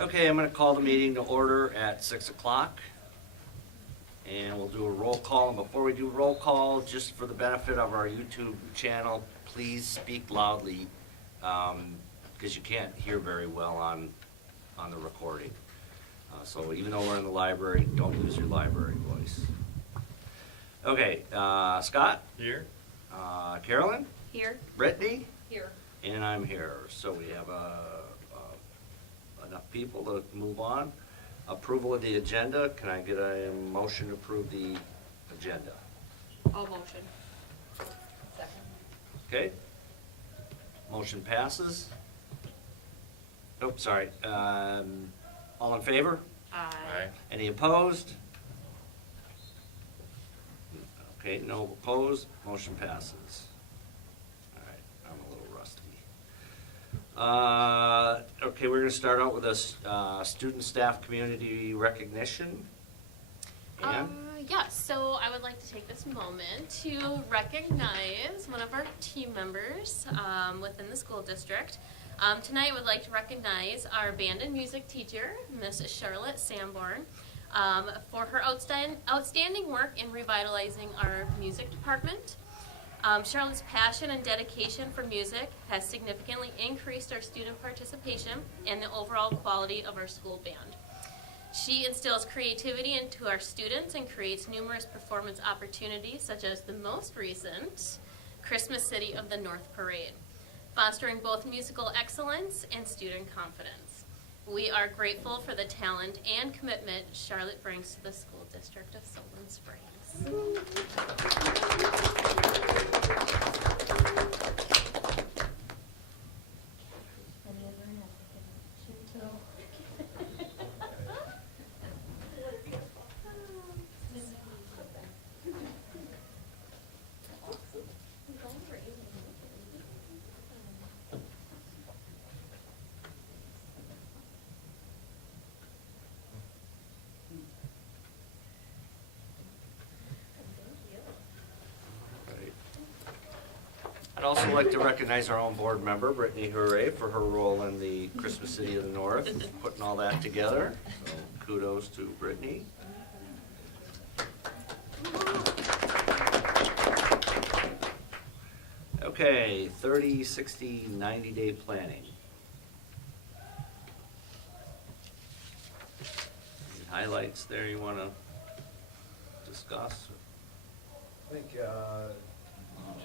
Okay, I'm going to call the meeting to order at 6 o'clock. And we'll do a roll call. And before we do roll call, just for the benefit of our YouTube channel, please speak loudly because you can't hear very well on the recording. So even though we're in the library, don't use your library voice. Okay, Scott? Here. Carolyn? Here. Brittany? Here. And I'm here. So we have enough people to move on. Approval of the agenda. Can I get a motion to approve the agenda? All motion. Second. Okay. Motion passes. Oh, sorry. All in favor? Aye. Any opposed? Okay, no opposed. Motion passes. All right, I'm a little rusty. Okay, we're going to start out with a student staff community recognition. Ann? Yes, so I would like to take this moment to recognize one of our team members within the school district. Tonight I would like to recognize our band and music teacher, Miss Charlotte Sanborn, for her outstanding work in revitalizing our music department. Charlotte's passion and dedication for music has significantly increased our student participation and the overall quality of our school band. She instills creativity into our students and creates numerous performance opportunities, such as the most recent Christmas City of the North Parade, fostering both musical excellence and student confidence. We are grateful for the talent and commitment Charlotte brings to the school district of Solon Springs. I'd also like to recognize our own board member, Brittany Hooray, for her role in the Christmas City of the North, putting all that together. So kudos to Brittany. Okay, 30, 60, 90-day planning. Any highlights there you want to discuss? I think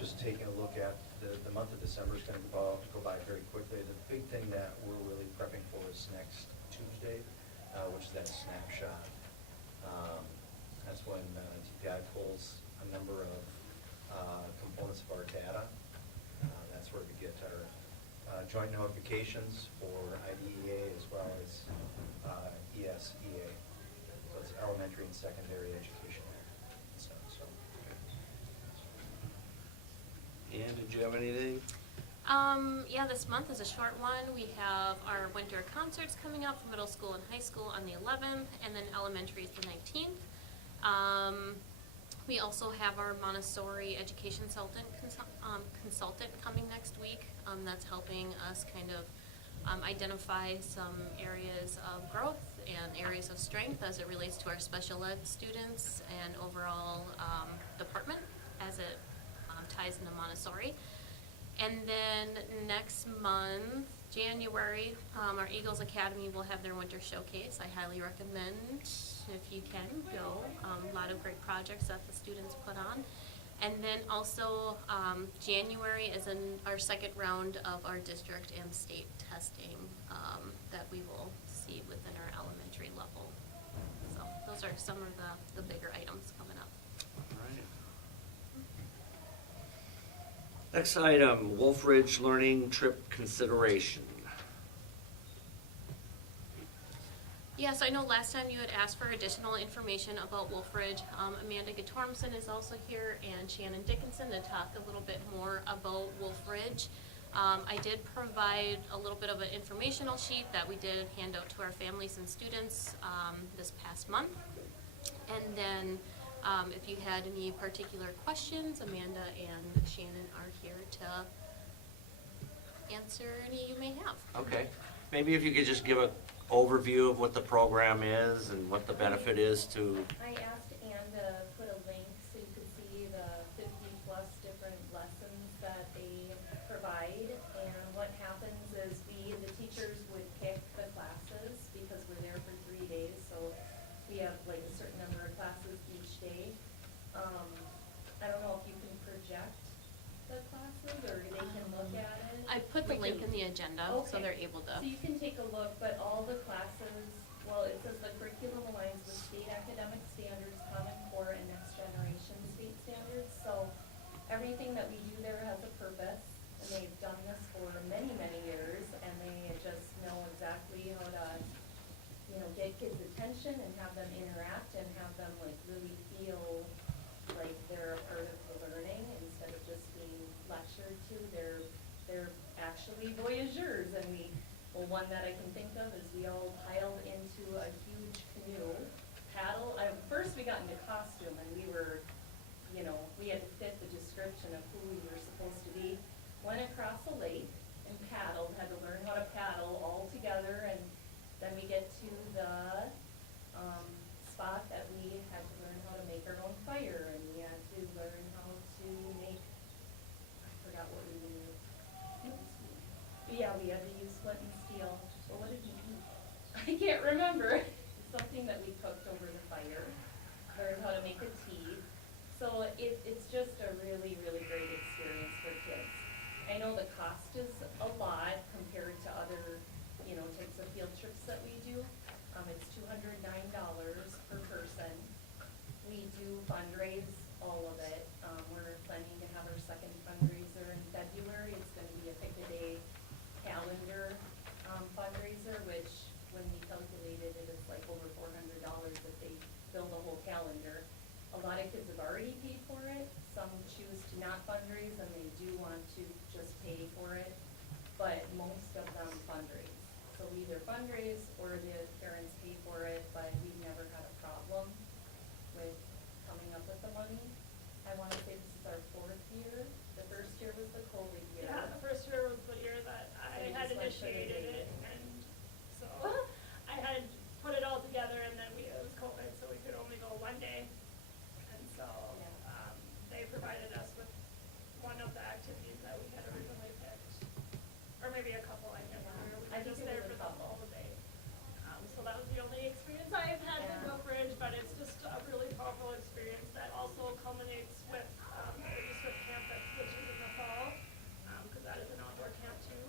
just taking a look at the month of December is going to go by very quickly. The big thing that we're really prepping for is next Tuesday, which is that snapshot. That's when TPI pulls a number of components of our data. That's where we get our joint notifications for IDEA as well as ESEA. So it's elementary and secondary education and stuff. So. And did you have anything? Yeah, this month is a short one. We have our winter concerts coming up for middle school and high school on the 11th, and then elementary is the 19th. We also have our Montessori education consultant coming next week. That's helping us kind of identify some areas of growth and areas of strength as it relates to our special ed students and overall department as it ties into Montessori. And then next month, January, our Eagles Academy will have their winter showcase. I highly recommend, if you can, go. A lot of great projects that the students put on. And then also, January is our second round of our district and state testing that we will see within our elementary level. So those are some of the bigger items coming up. Next item, Wolf Ridge Learning Trip Consideration. Yes, I know last time you had asked for additional information about Wolf Ridge. Amanda Gatormson is also here and Shannon Dickinson to talk a little bit more about Wolf Ridge. I did provide a little bit of an informational sheet that we did hand out to our families and students this past month. And then if you had any particular questions, Amanda and Shannon are here to answer any you may have. Okay, maybe if you could just give an overview of what the program is and what the benefit is to, I asked Ann to put a link so you could see the 50-plus different lessons that they provide. And what happens is the teachers would pick the classes because we're there for 3 days. So we have like a certain number of classes each day. I don't know if you can project the classes or they can look at it. I put the link in the agenda so Okay. they're able to. So you can take a look, but all the classes, well, it says the curriculum aligns with state academic standards, Common Core, and next generation state standards. So everything that we do there has a purpose, and they've done this for many, many years, and they just know exactly how to, you know, get kids' attention and have them interact and have them like really feel like they're a part of the learning instead of just being lectured to. They're actually voyageurs, and one that I can think of is we all piled into a huge canoe, paddle. First we got into costume, and we were, you know, we had to fit the description of who we were supposed to be. Went across a lake and paddled, had to learn how to paddle all together, and then we get to the spot that we had to learn how to make our own fire, and we had to learn how to make, I forgot what we did. Yeah, we had to use flint and steel. But what did we eat? I can't remember. Something that we cooked over the fire. Learned how to make a tea. So it's just a really, really great experience for kids. I know the cost is a lot compared to other, you know, types of field trips that we do. It's $209 per person. We do fundraise all of it. We're planning to have our second fundraiser in February. It's going to be a pick-a-day calendar fundraiser, which when we calculated it, it's like over $400 if they fill the whole calendar. A lot of kids have already paid for it. Some choose to not fundraise and they do want to just pay for it, but most of them fundraise. So we either fundraise or the parents pay for it, but we've never had a problem with coming up with the money. I want to say this is our 4th year. The first year was the COVID year. Yeah, the first year was the year that I had initiated it, and so I had put it all together, and then it was COVID, so we could only go one day. And so they provided us with one of the activities that we had originally picked, or maybe a couple, I can't remember. We I were think just it there was for a the couple. whole day. So that was the only experience I've had with Yeah. Milk Ridge, but it's just a really powerful experience that also culminates with the Swift Camp, which is in the fall, because that is an outdoor camp too.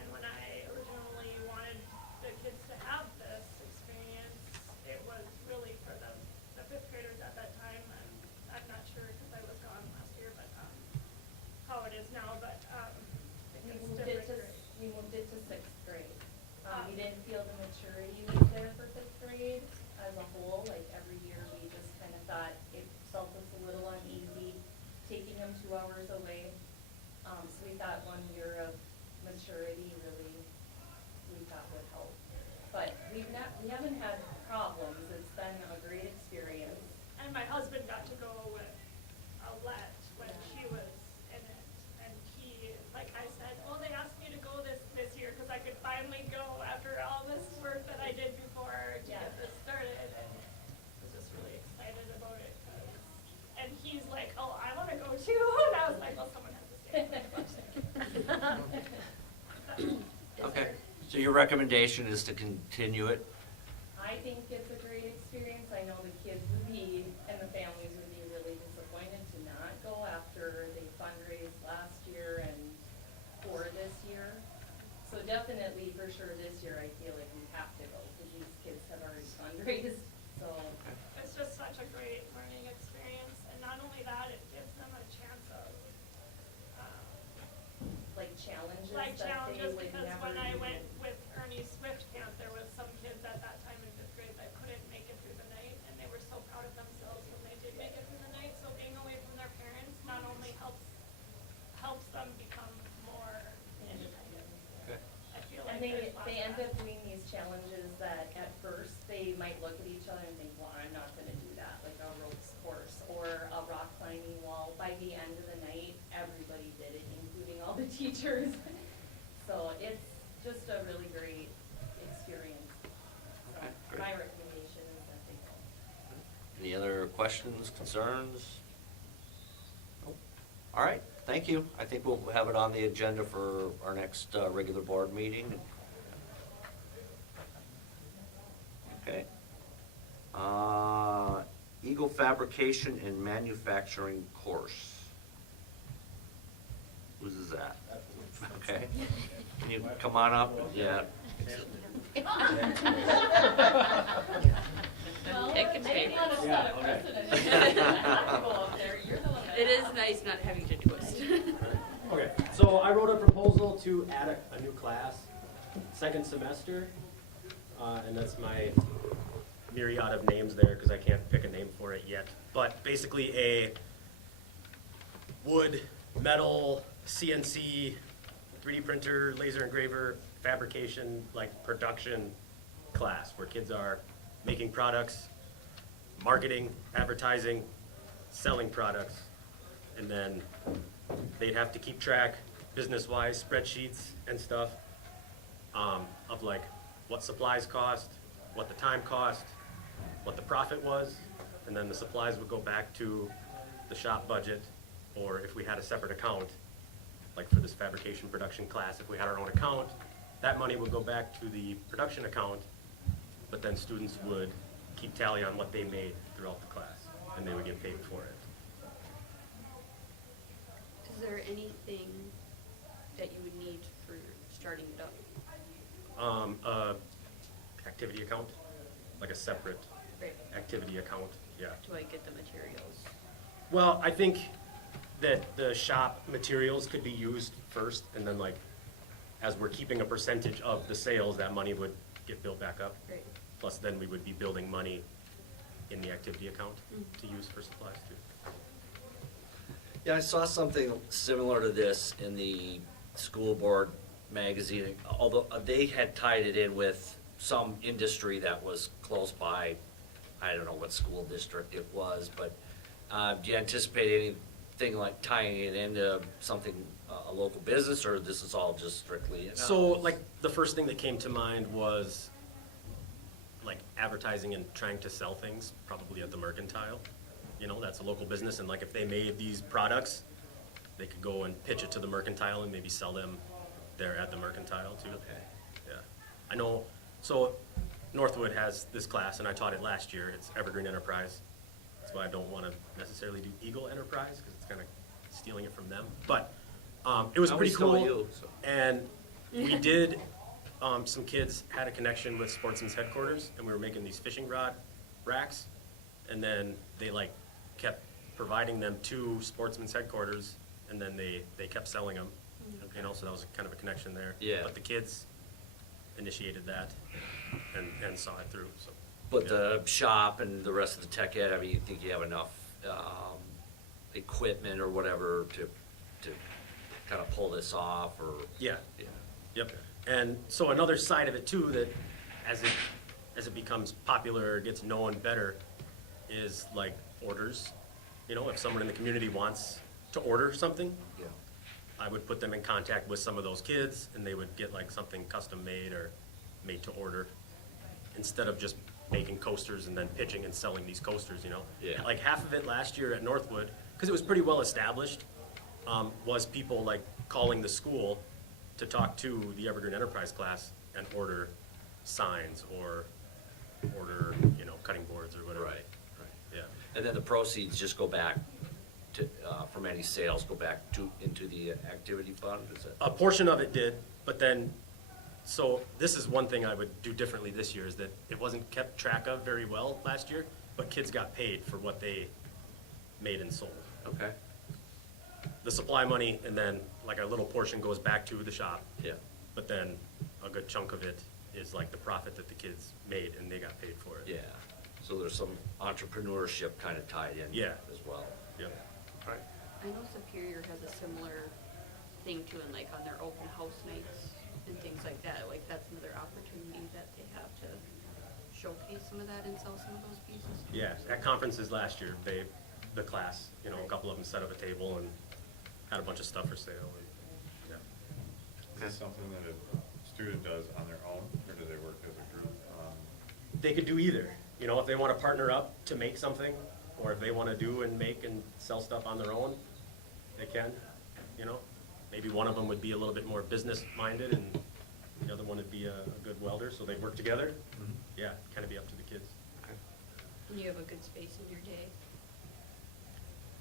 And when I originally wanted the kids to have this experience, it was really for the 5th graders at that time, and I'm not sure because I was gone last year, but how it is now, but We it's moved it different to, grade. we moved it to 6th grade. We Um, didn't feel the maturity was there for 5th grade as a whole. Like every year, we just kind of thought it felt us a little uneasy taking them 2 hours away. So we thought 1 year of maturity really, we thought would help. But we haven't had problems. It's been a great experience. And my husband got to go with Alette when she was in it, and he, like I said, oh, they asked me to go this year because I could finally go after all this work that I did before to Yeah. get this started, and I was just really excited about it. And he's like, oh, I want to go too, and I was like, well, someone has to stay. okay. So your recommendation is to continue it? I think it's a great experience. I know the kids would be, and the families would be really disappointed to not go after they fundraised last year and for this year. So definitely, for sure, this year, I feel like we have to go, because these kids have already fundraised, so. It's just such a great learning experience, and not only that, it gives them a chance of, Like challenges like that they challenges, would because never when I do. went with Ernie's Swift Camp, there was some kids at that time in 5th grade that couldn't make it through the night, and they were so proud of themselves when they did make it through the night. So being away from their parents not only helps them become more challenges that at first they might look at each other and think, well, I'm not gonna do that, like a ropes course or a rock climbing wall. By the end of the night, everybody did it, including all the teachers. So it's just a really great experience. So Okay, great. my recommendation is that they go. Any other questions, concerns? Nope. All right, thank you. I think we'll have it on the agenda for our next regular board meeting. Okay. Eagle Fabrication and Manufacturing course. Whose is that? Okay. Can you come on up? Yeah. Well, Pick and I didn't favorites. want to set a precedent. Go up there, you're the one that- It is nice not having to twist. Okay, so I wrote a proposal to add a new class, second semester, and that's my myriad of names there because I can't pick a name for it yet. But basically a wood, metal, CNC, 3D printer, laser engraver, fabrication, like production class where kids are making products, marketing, advertising, selling products, and then they'd have to keep track, business-wise, spreadsheets and stuff, of like what supplies cost, what the time cost, what the profit was, and then the supplies would go back to the shop budget, or if we had a separate account, like for this fabrication production class, if we had our own account, that money would go back to the production account, but then students would keep tally on what they made throughout the class, and they would get paid for it. Is there anything that you would need for starting it up? Activity account, like a separate Right. activity account, yeah. Do I get the materials? Well, I think that the shop materials could be used first, and then like, as we're keeping a percentage of the sales, that money would get built back up. Great. Plus then we would be building money in the activity account to use for supplies too. Yeah, I saw something similar to this in the school board magazine, although they had tied it in with some industry that was close by. I don't know what school district it was, but do you anticipate anything like tying it into something, a local business, or this is all just strictly in-house? So like, the first thing that came to mind was like advertising and trying to sell things, probably at the Mercantile. You know, that's a local business, and like if they made these products, they could go and pitch it to the Mercantile and maybe sell them there at the Mercantile too. Okay. Yeah, I know, so Northwood has this class, and I taught it last year, it's Evergreen Enterprise. That's why I don't wanna necessarily do Eagle Enterprise, cause it's kinda stealing it from them, but, it was I pretty always tell cool. you, so. And we did, some kids had a connection with Sportsman's Headquarters, and we were making these fishing rod racks, and then they like kept providing them to Sportsman's Headquarters, and then they kept selling them, you know, so that was kind of a connection there. Yeah. But the kids initiated that and saw it through, so. But yeah. the shop and the rest of the tech ed, I mean, you think you have enough equipment or whatever to kind of pull this off, or? Yeah. Yeah. Yep, and so another side of it too, that as it becomes popular, or gets known better, is like orders. You know, if someone in the community wants to order something, Yeah. I would put them in contact with some of those kids, and they would get like something custom made or made to order, instead of just making coasters and then pitching and selling these coasters, you know? Yeah. Like half of it last year at Northwood, because it was pretty well established, was people like calling the school to talk to the Evergreen Enterprise class and order signs or order, you know, cutting boards or whatever. Right, right. Yeah. And then the proceeds just go back to, from any sales, go back into the activity fund, is it? A portion of it did, but then, so this is one thing I would do differently this year, is that it wasn't kept track of very well last year, but kids got paid for what they made and sold. Okay, The supply money, and then like a little portion goes back to the shop, yeah, but then a good chunk of it is like the profit that the kids made and they got paid for it. yeah. So there's some entrepreneurship kind of tied in Yeah. as well. Yep. Right. I know Superior has a similar thing too, and like on their open house nights and things like that, like that's another opportunity that they showcase some of that and sell some of those pieces? Yeah, at conferences last year, the class, you know, a couple of them set up a table and had a bunch of stuff for sale. And, yeah. Is this something that a student does on their own, or do they work as a group? They could do either. You know, if they want to partner up to make something, or if they want to do and make and sell stuff on their own, they can, you know. Maybe one of them would be a little bit more business-minded and the other one would be a good welder, so they'd work together. Yeah, kind of be up to the kids. And you have a good space in your day?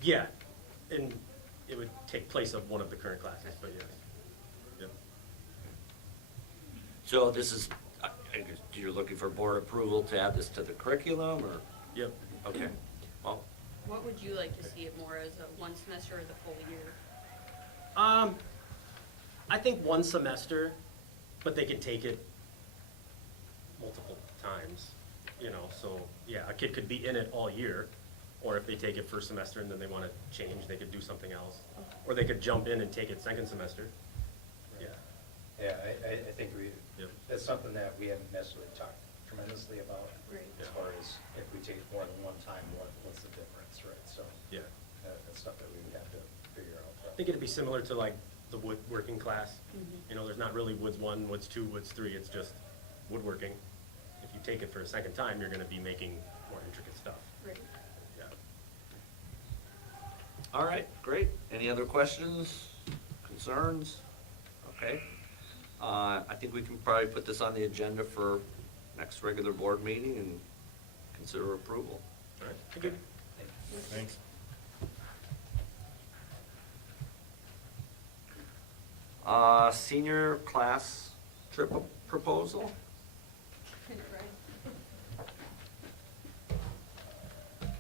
Yeah, and it would take place of one of the current classes, but yes. Yep. So this is, I guess you're looking for board approval to add this to the curriculum, or? Yep. Okay, well, What would you like to see it more as a one semester or the full year? I think one semester, but they can take it multiple times, you know, so, yeah, a kid could be in it all year, or if they take it first semester and then they want to change, they could do something else. Or they could jump in and take it second semester. Yeah. Yeah, I think Yep. that's something that we haven't necessarily talked tremendously about. Right. As far as if we take more than one time, what's the difference, right? So Yeah. that's stuff that we would have to figure out. I think it'd be similar to like the woodworking class. Mhm. You know, there's not really woods 1, woods 2, woods 3, it's just woodworking. If you take it for a second time, you're gonna be making more intricate stuff. Right. Yeah. all right, great. Any other questions, concerns? Okay. I think we can probably put this on the agenda for next regular board meeting and consider approval. All right, good. Thanks. Senior class trip proposal?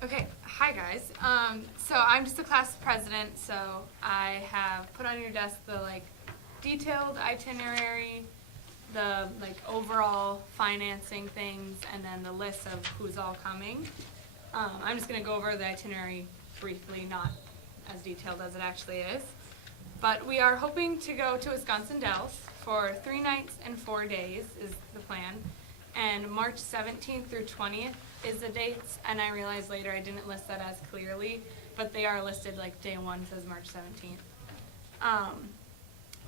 Okay, hi guys. So I'm just a class president, so I have put on your desk the detailed itinerary, the overall financing things, and then the list of who's all coming. I'm just gonna go over the itinerary briefly, not as detailed as it actually is. But we are hoping to go to Wisconsin Dells for 3 nights and 4 days is the plan. And March 17th through 20th is the dates, and I realized later I didn't list that as clearly, but they are listed like day 1 says March 17th.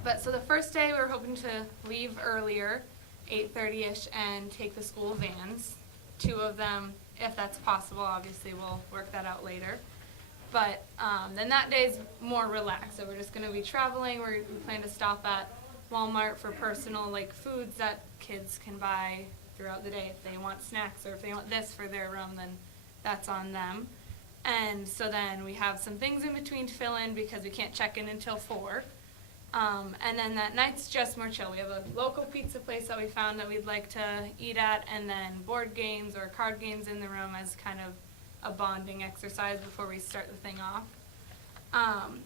But so the first day we were hoping to leave earlier, 8:30ish, and take the school vans. 2 of them, if that's possible, obviously we'll work that out later. But then that day's more relaxed, so we're just gonna be traveling. We plan to stop at Walmart for personal foods that kids can buy throughout the day. If they want snacks or if they want this for their room, then that's on them. And so then we have some things in between to fill in because we can't check in until 4. And then that night's just more chill. We have a local pizza place that we found that we'd like to eat at, and then board games or card games in the room as kind of a bonding exercise before we start the thing off.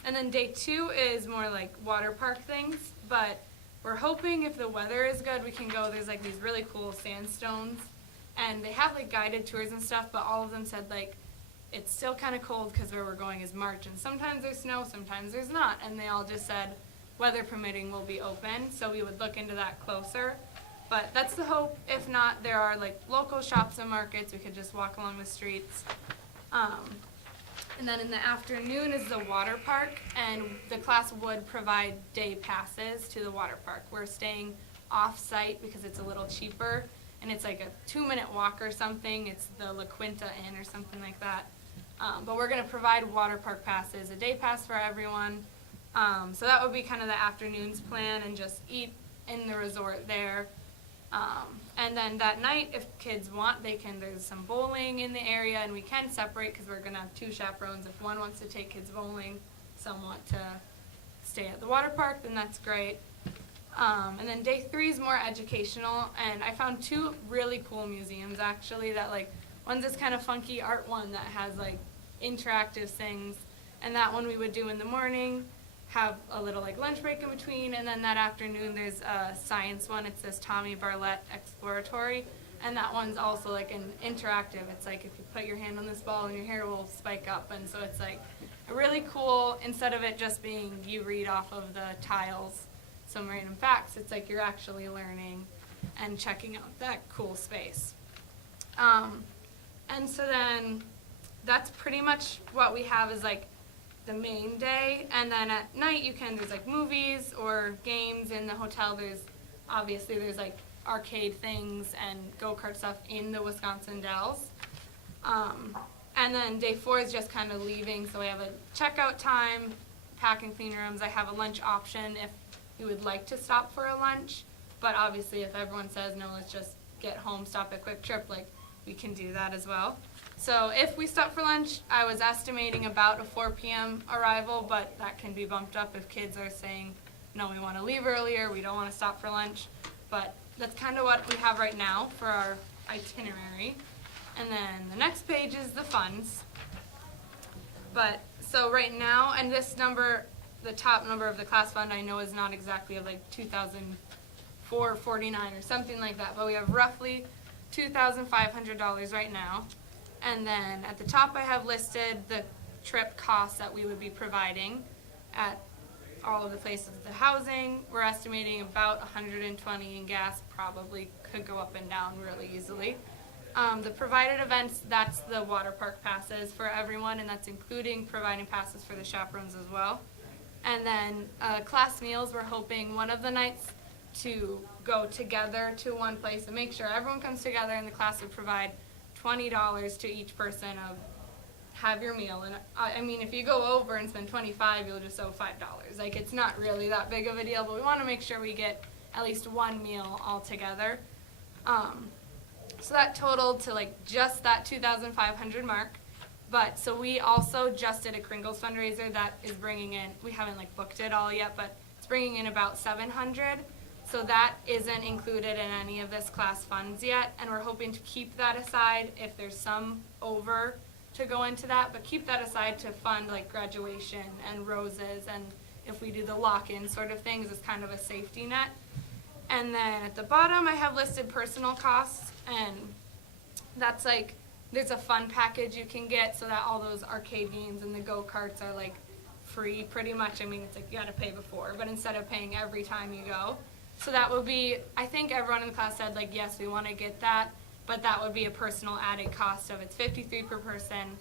And then day 2 is more like water park things, but we're hoping if the weather is good, we can go. There's these really cool sandstones, and they have guided tours and stuff, but all of them said it's still kind of cold because where we're going is March, and sometimes there's snow, sometimes there's not, and they all just said weather permitting will be open, so we would look into that closer. But that's the hope. If not, there are local shops and markets. We could just walk along the streets. And then in the afternoon is the water park, and the class would provide day passes to the water park. We're staying off-site because it's a little cheaper, and it's a 2-minute walk or something. It's the La Quinta Inn or something like that. But we're gonna provide water park passes, a day pass for everyone. So that would be kind of the afternoon's plan, and just eat in the resort there. And then that night, if kids want, there's some bowling in the area, and we can separate because we're gonna have 2 chaperones. If one wants to take kids bowling, some want to stay at the water park, then that's great. And then day 3 is more educational, and I found 2 really cool museums actually that one's this kind of funky art one that has interactive things, and that one we would do in the morning, have a little lunch break in between, and then that afternoon there's a science one. It's this Tommy Barlett Exploratory, and that one's also an interactive. It's if you put your hand on this ball and your hair will spike up, and so it's a really cool, instead of it just being you read off of the tiles some random facts, it's you're actually learning and checking out that cool space. And so then that's pretty much what we have is like the main day. And then at night there's like movies or games in the hotel. There's like arcade things and go-kart stuff in the Wisconsin Dells. And then day 4 is just kind of leaving. So we have a checkout time, packing clean rooms. I have a lunch option if you would like to stop for a lunch. But obviously if everyone says, no, let's just get home, stop at Quick Trip, like we can do that as well. So if we stop for lunch, I was estimating about a 4 p.m. arrival, but that can be bumped up if kids are saying, no, we want to leave earlier, we don't want to stop for lunch. But that's kind of what we have right now for our itinerary. And then the next page is the funds. But so right now, and this number, the top number of the class fund I know is not exactly of like 2,449 or something like that, but we have roughly $2,500 right now. And then at the top I have listed the trip costs that we would be providing at all of the places. The housing, we're estimating about 120 in gas, probably could go up and down really easily. The provided events, that's the water park passes for everyone, and that's including providing passes for the chaperones as well. And then class meals, we're hoping one of the nights to go together to one place and make sure everyone comes together, and the class would provide $20 to each person of have your meal. And I mean, if you go over and spend $25, you'll just owe $5. Like, it's not really that big of a deal, but we want to make sure we get at least one meal all together. So that totaled to like just that 2,500 mark. But so we also just did a Kringles fundraiser that is bringing in, we haven't like booked it all yet, but it's bringing in about 700. So that isn't included in any of this class funds yet, and we're hoping to keep that aside if there's some over to go into that, but keep that aside to fund like graduation and roses, and if we do the lock-in sort of things as kind of a safety net. And then at the bottom I have listed personal costs, and that's like, there's a fun package you can get so that all those arcade games and the go-karts are like free pretty much. I mean, it's like you gotta pay before, but instead of paying every time you go. So that would be, I think everyone in the class said like, yes, we want to get that, but that would be a personal added cost of it's $53 per person,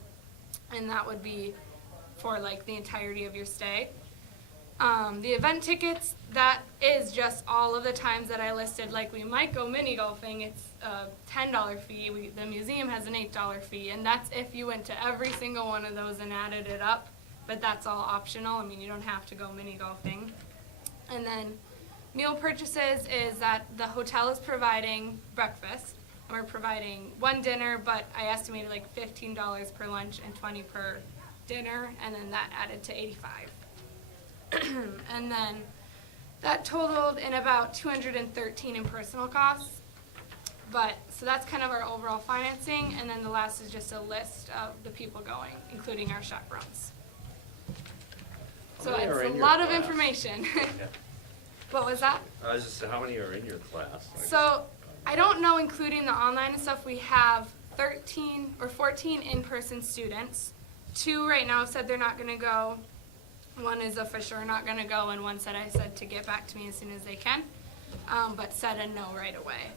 and that would be for like the entirety of your stay. The event tickets, that is just all of the times that I listed. Like we might go mini golfing, it's a $10 fee. The museum has an $8 fee, and that's if you went to every single one of those and added it up, but that's all optional. I mean, you don't have to go mini golfing. And then meal purchases is that the hotel is providing breakfast, and we're providing one dinner, but I estimated like $15 per lunch and $20 per dinner, and then that added to $85. And then that totaled in about $213 in personal costs. But so that's kind of our overall financing, and then the last is just a list of the people going, including our chaperones. So How many are it's in a your lot of class? Yeah. What was that? I was just saying, how many are in your class? So I don't know, including the online and stuff, we have 13 or 14 in-person students. 2 right now have said they're not going to go. 1 is for sure not going to go, and 1 said I said to get back to me as soon as they can, but said a no right away.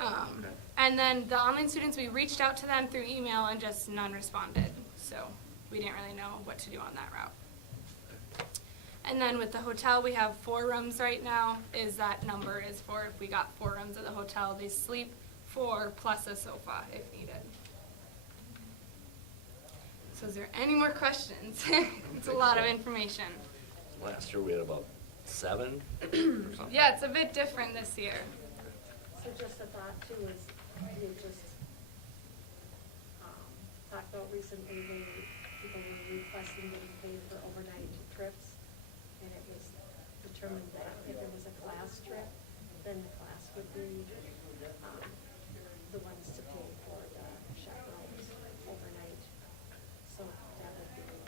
Okay. And then the online students, we reached out to them through email and just none responded. So we didn't really know what to do on that route. And then with the hotel, we have 4 rooms right now. That number is for if we got 4 rooms at the hotel, they sleep 4 plus a sofa if needed. So is there any more questions? It's a lot of information. Last year we had about 7 or something. Yeah, it's a bit different this year. So just a thought too is, we just, talked about recently, people were requesting getting paid for overnight trips, and it was determined that if it was a class trip, then the class would be, the ones to pay for the chaperones overnight. So that would be an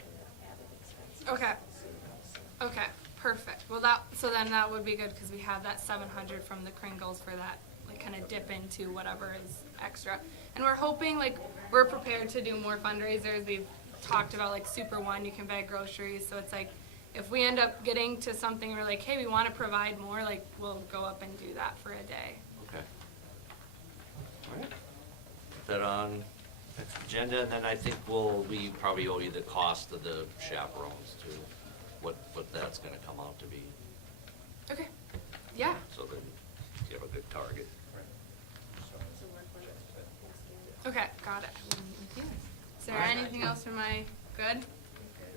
added expense. Okay. So, Okay, perfect. Well, so then that would be good because we have that 700 from the Kringles for that, like kind of dip into whatever is extra. And we're hoping, like, we're prepared to do more fundraisers. We've talked about like Super One, you can buy groceries. So it's like, if we end up getting to something, we're like, hey, we want to provide more, like, we'll go up and do that for a day. Okay. All right. put that on next agenda, and then I think we probably owe you the cost of the chaperones too, what that's gonna come out to be, Okay, yeah. so that you have a good target. Right. So, So work with next year. Okay, got it. I will meet with you. Is there Alright. anything else from my good?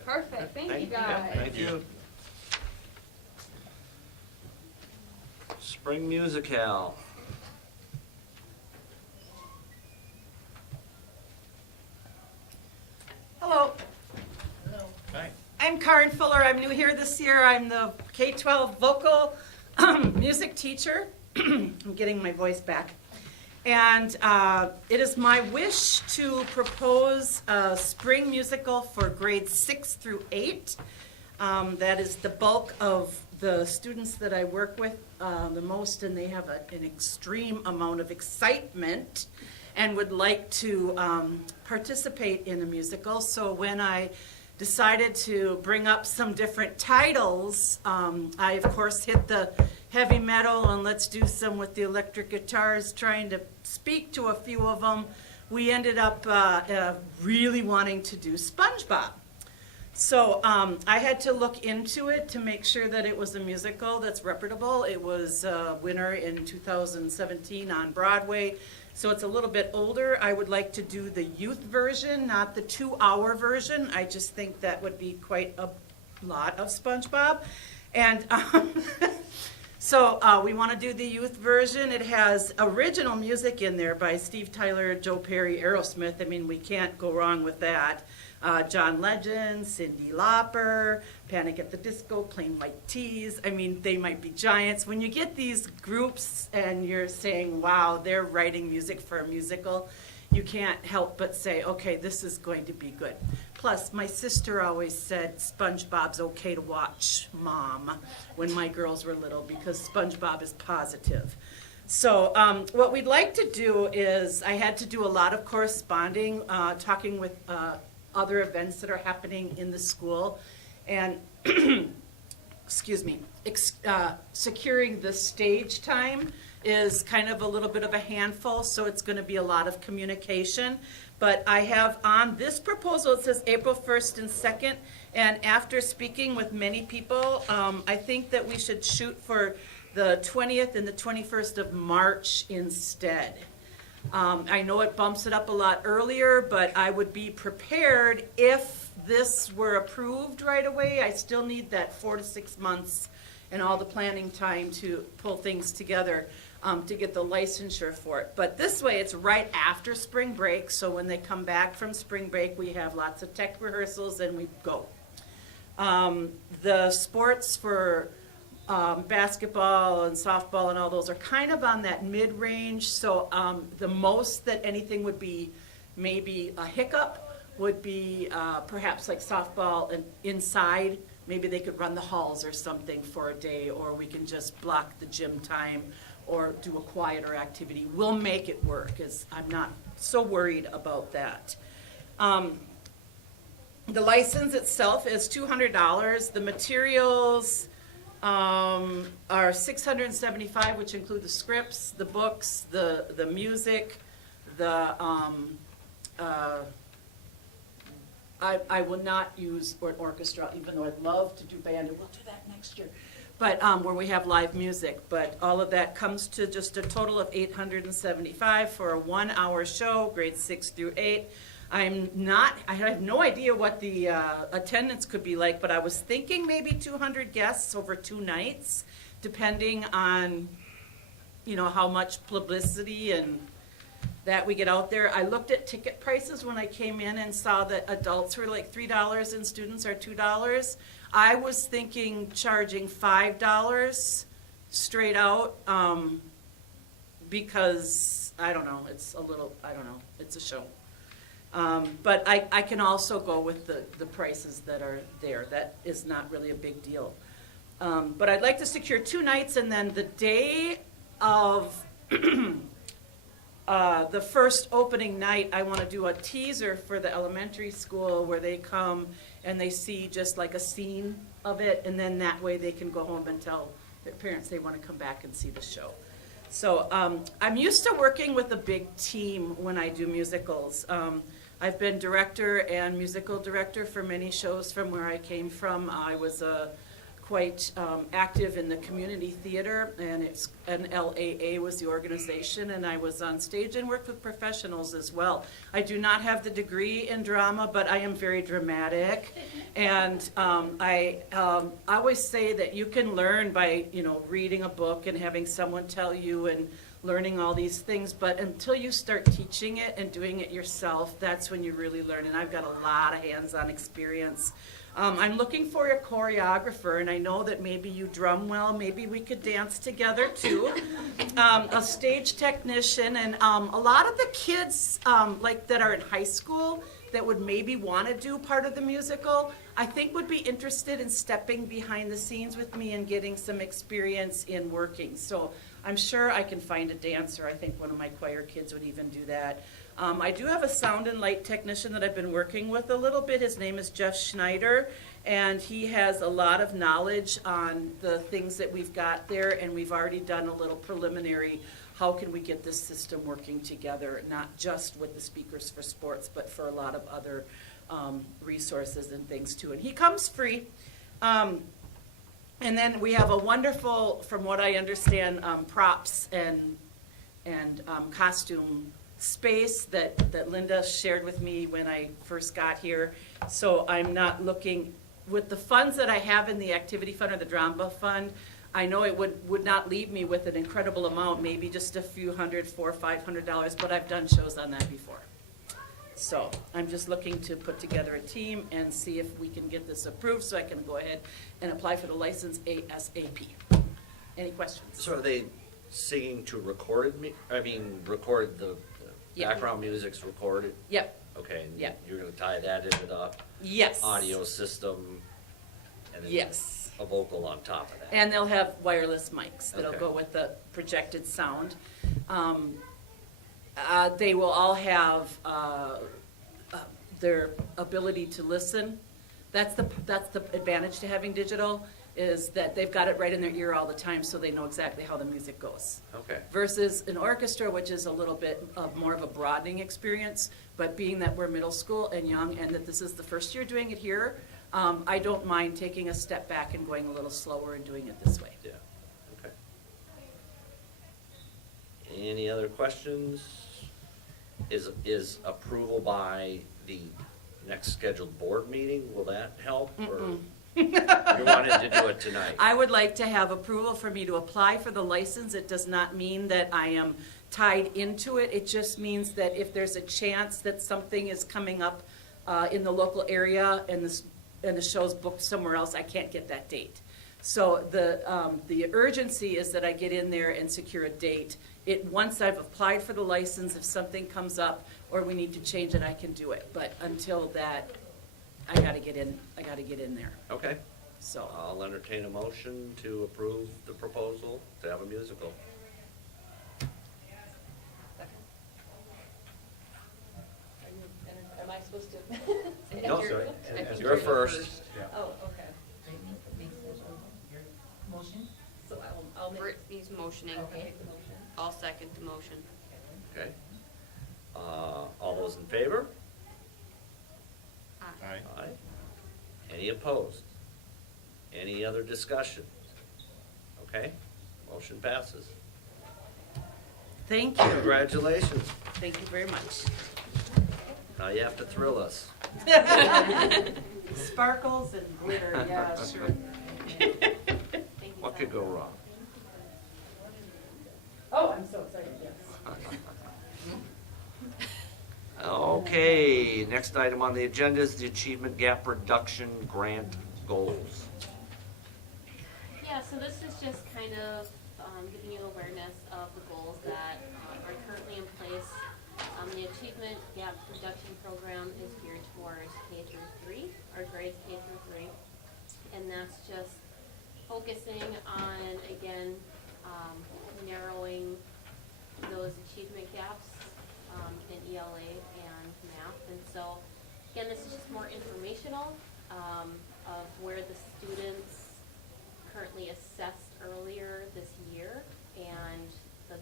Perfect, thank you yeah, guys. Thank you. Spring Musicale. Hello, Hi. I'm Karen Fuller. I'm new here this year. I'm the K-12 vocal music teacher. I'm getting my voice back. And it is my wish to propose a spring musical for grades 6 through 8. That is the bulk of the students that I work with the most, and they have an extreme amount of excitement and would like to participate in a musical. So when I decided to bring up some different titles, I of course hit the heavy metal and let's do some with the electric guitars, trying to speak to a few of them. We ended up really wanting to do SpongeBob. So I had to look into it to make sure that it was a musical that's reputable. It was a winner in 2017 on Broadway, so it's a little bit older. I would like to do the youth version, not the 2-hour version. I just think that would be quite a lot of SpongeBob. And so we want to do the youth version. It has original music in there by Steve Tyler, Joe Perry, Aerosmith. I mean, we can't go wrong with that. John Legend, Cyndi Lauper, Panic at the Disco, Plain White Tees. I mean, they might be giants. When you get these groups and you're saying, wow, they're writing music for a musical, you can't help but say, okay, this is going to be good. Plus, my sister always said SpongeBob's okay to watch, Mom, when my girls were little, because SpongeBob is positive. So what we'd like to do is, I had to do a lot of corresponding, talking with other events that are happening in the school, and excuse me, securing the stage time is kind of a little bit of a handful, so it's going to be a lot of communication. But I have on this proposal, it says April 1st and 2nd, and after speaking with many people, I think that we should shoot for the 20th and the 21st of March instead. I know it bumps it up a lot earlier, but I would be prepared if this were approved right away. I still need that 4 to 6 months and all the planning time to pull things together to get the licensure for it. But this way, it's right after spring break, so when they come back from spring break, we have lots of tech rehearsals and we go. The sports for basketball and softball and all those are kind of on that mid-range, so the most that anything would be maybe a hiccup would be perhaps like softball and inside. Maybe they could run the halls or something for a day, or we can just block the gym time or do a quieter activity. We'll make it work, as I'm not so worried about that. The license itself is $200. The materials are $675, which include the scripts, the books, the music, the I will not use an orchestra, even though I'd love to do band, and we'll do that next year. But where we have live music, but all of that comes to just a total of $875 for a 1-hour show, grades 6 through 8. I have no idea what the attendance could be like, but I was thinking maybe 200 guests over 2 nights, depending on, you know, how much publicity and that we get out there. I looked at ticket prices when I came in and saw that adults were like $3 and students are $2. I was thinking charging $5 straight out because, I don't know, it's a little, I don't know, it's a show. But I can also go with the prices that are there. That is not really a big deal. But I'd like to secure 2 nights, and then the day of the first opening night, I want to do a teaser for the elementary school where they come and they see just like a scene of it, and then that way they can go home and tell their parents they want to come back and see the show. So I'm used to working with a big team when I do musicals. I've been director and musical director for many shows from where I came from. I was quite active in the community theater, and it's NLAA was the organization, and I was on stage and worked with professionals as well. I do not have the degree in drama, but I am very dramatic, and I always say that you can learn by reading a book and having someone tell you and learning all these things, but until you start teaching it and doing it yourself, that's when you really learn, and I've got a lot of hands-on experience. I'm looking for a choreographer, and I know that maybe you drum well, maybe we could dance together too. A stage technician, and a lot of the kids that are in high school that would maybe want to do part of the musical, I think would be interested in stepping behind the scenes with me and getting some experience in working. So I'm sure I can find a dancer. I think one of my choir kids would even do that. I do have a sound and light technician that I've been working with a little bit. His name is Jeff Schneider, and he has a lot of knowledge on the things that we've got there, and we've already done a little preliminary, how can we get this system working together, not just with the Speakers for Sports, but for a lot of other resources and things too. And he comes free. And then we have a wonderful, from what I understand, props and costume space that Linda shared with me when I first got here. So I'm not looking, with the funds that I have in the activity fund or the drama fund, I know it would not leave me with an incredible amount, maybe just a few $400 or $500, but I've done shows on that before. So I'm just looking to put together a team and see if we can get this approved so I can go ahead and apply for the license ASAP. Any questions? So are they singing to record the Yeah. background music's recorded? Yep. Okay, and Yep. you're gonna tie that into the Yes. audio system? And then Yes. a vocal on top of that? And they'll have wireless mics that'll Okay. go with the projected sound. They will all have their ability to listen. That's the advantage to having digital, is that they've got it right in their ear all the time, so they know exactly how the music goes. Okay. Versus an orchestra, which is a little bit of more of a broadening experience, but being that we're middle school and young, and that this is the first year doing it here, I don't mind taking a step back and going a little slower and doing it this way. Yeah, okay. Any other questions? Is approval by the next scheduled board meeting, will that help? Or you wanted to do it tonight? I would like to have approval for me to apply for the license. It does not mean that I am tied into it. It just means that if there's a chance that something is coming up in the local area and the show's booked somewhere else, I can't get that date. So the urgency is that I get in there and secure a date. Once I've applied for the license, if something comes up or we need to change it, I can do it. But until that, I gotta get in there. Okay, So I'll entertain a motion to approve the proposal to have a musical. Am I supposed to? No, You're- sorry. I think You're the first. Yeah. Oh, okay. Motion? So I'll make. Brittany's motioning. Okay. I'll second the motion. Okay. All those in favor? Aye. Aye. Any opposed? Any other discussion? Okay, motion passes. thank you. Congratulations. Thank you very much. Now you have to thrill us. Sparkles and glitter, yeah, sure. What could go wrong? Oh, I'm so excited, yes. Okay, next item on the agenda is the Achievement Gap Reduction Grant Goals. Yeah, so this is just kind of giving you awareness of the goals that are currently in place. The Achievement Gap Reduction Program is geared towards K through 3, or grades K through 3. And that's just focusing on, again, narrowing those achievement gaps in ELA and math. And so, again, this is just more informational of where the students currently assessed earlier this year and the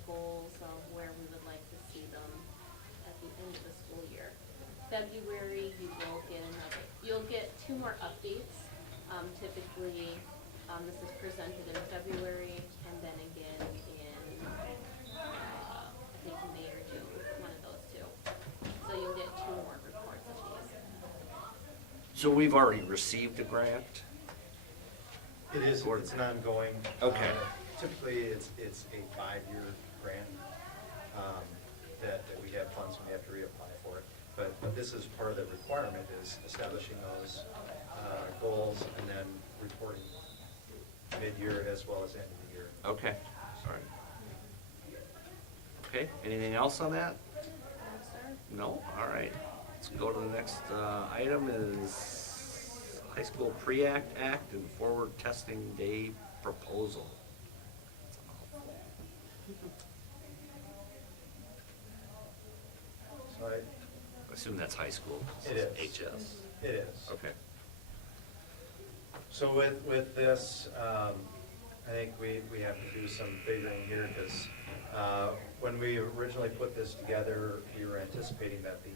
February, you'll get 2 more updates. Typically, this is presented in February and then again in, I think May or June, one of those 2. So you'll get 2 more reports of these. So we've already received a grant? It is, it's an ongoing. Okay. Typically, it's a 5-year grant that we have funds and we have to reapply for it. But this is part of the requirement is establishing those goals and then reporting mid-year as well as end of the year. Okay, sorry. Okay, anything else on that? No? All right. Let's go to the next item is high school pre-act act and forward testing day proposal. So I assume that's high school. It is. HS. it is. Okay. So with this, I think we have to do some figuring here because when we originally put this together, we were anticipating that the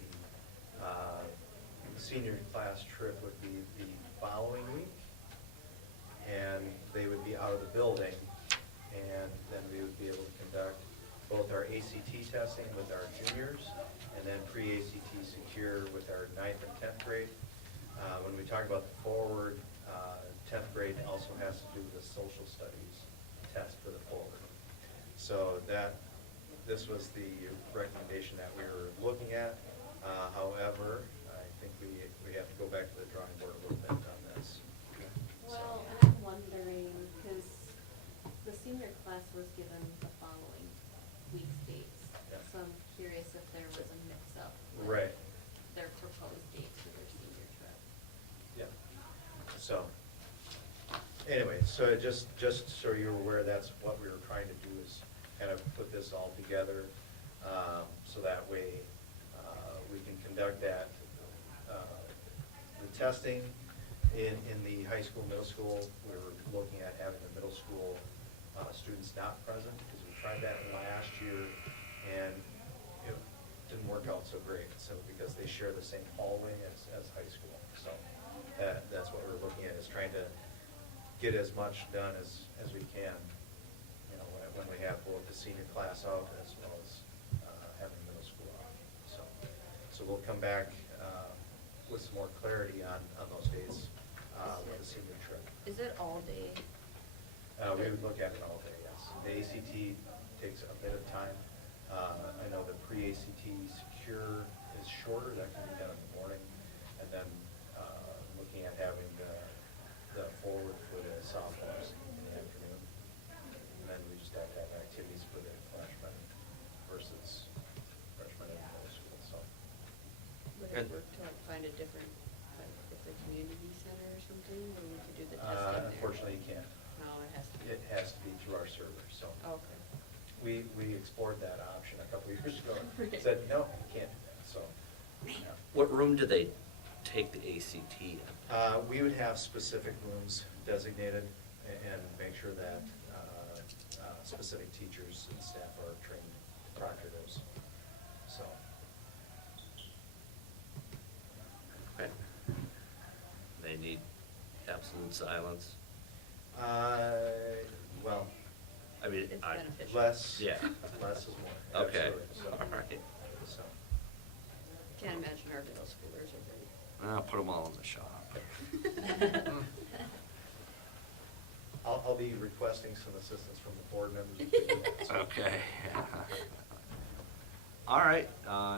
senior class trip would be the following week. And they would be out of the building, and then we would be able to conduct both our ACT testing with our juniors, and then pre-ACT secure with our 9th and 10th grade. When we talk about the forward, 10th grade also has to do with the social studies test for the forward. So this was the recommendation that we were looking at. However, I think we have to go back to the drawing board a little bit on this. Well, and I'm wondering, because the senior class was given the following week's dates. Yeah. So I'm curious if there was a mix-up with Right. their proposed dates for their senior trip. Yeah. So, anyway, so just so you're aware, that's what we were trying to do is kind of put this all together, so that way we can conduct the testing in the high school, middle school. We were looking at having the middle school students not present because we tried that last year and it didn't work out so great. So because they share the same hallway as high school, so that's what we're looking at is trying to get as much done as we can. You know, when we have both the senior class out as well as having middle school out. So we'll come back with some more clarity on those dates with the senior trip. Is it all day? We would look at it all day, yes. The ACT takes a bit of time. I know the pre-ACT secure is shorter, that can be done in the morning. And then looking at having the forward for the sophomores in the afternoon. And then we just have to have activities for the freshmen versus freshmen in middle school, so. Would And- it work to like find a different, like if the community center or something, where we could do the testing there? Unfortunately, you can't. No, it has to be. It has to be through our server, so. Okay. We explored that option a couple of years ago. Said, no, you can't do that, so. yeah. What room do they take the ACT in? We would have specific rooms designated and make sure that specific teachers and staff are trained to proctor those, so. Okay. They need absolute silence. Well, I mean, It's beneficial. less, Yeah. less is more. Okay, absolutely, so. all right. So. Can't imagine our middle schoolers are very. I'll put them all in the shop. I'll be requesting some assistance from the board members. if we do that, so. Okay. All right,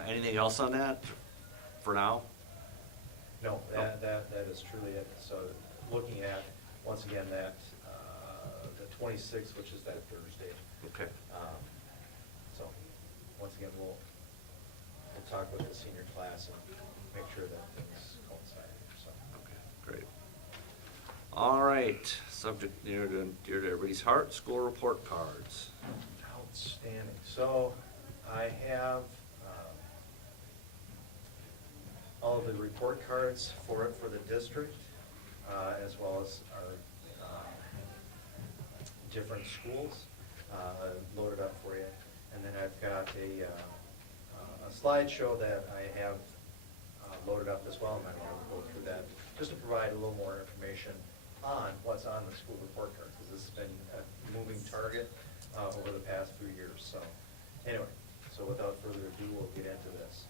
anything else on that for now? No, that is truly it. So looking at, once again, that, the 26th, which is that Thursday. Okay. So, once again, we'll talk with the senior class and make sure that things coincide, so. Okay, great. All right, subject near to everybody's heart, school report cards. Outstanding. So I have all of the report cards for the district, as well as our different schools loaded up for you. And then I've got a slideshow that I have loaded up as well, and I'm going to go through that, just to provide a little more information on what's on the school report card, because this has been a moving target over the past few years. So anyway, so without further ado, we'll get into this.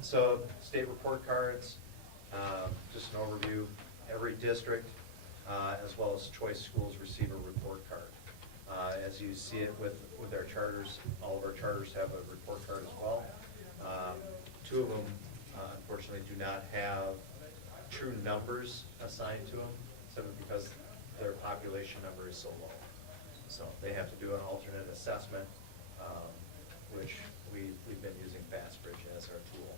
So state report cards, just an overview. Every district, as well as choice schools, receive a report card. As you see it with our charters, all of our charters have a report card as well. Two of them, unfortunately, do not have true numbers assigned to them, simply because their population number is so low. So they have to do an alternate assessment, which we've been using FastBridge as our tool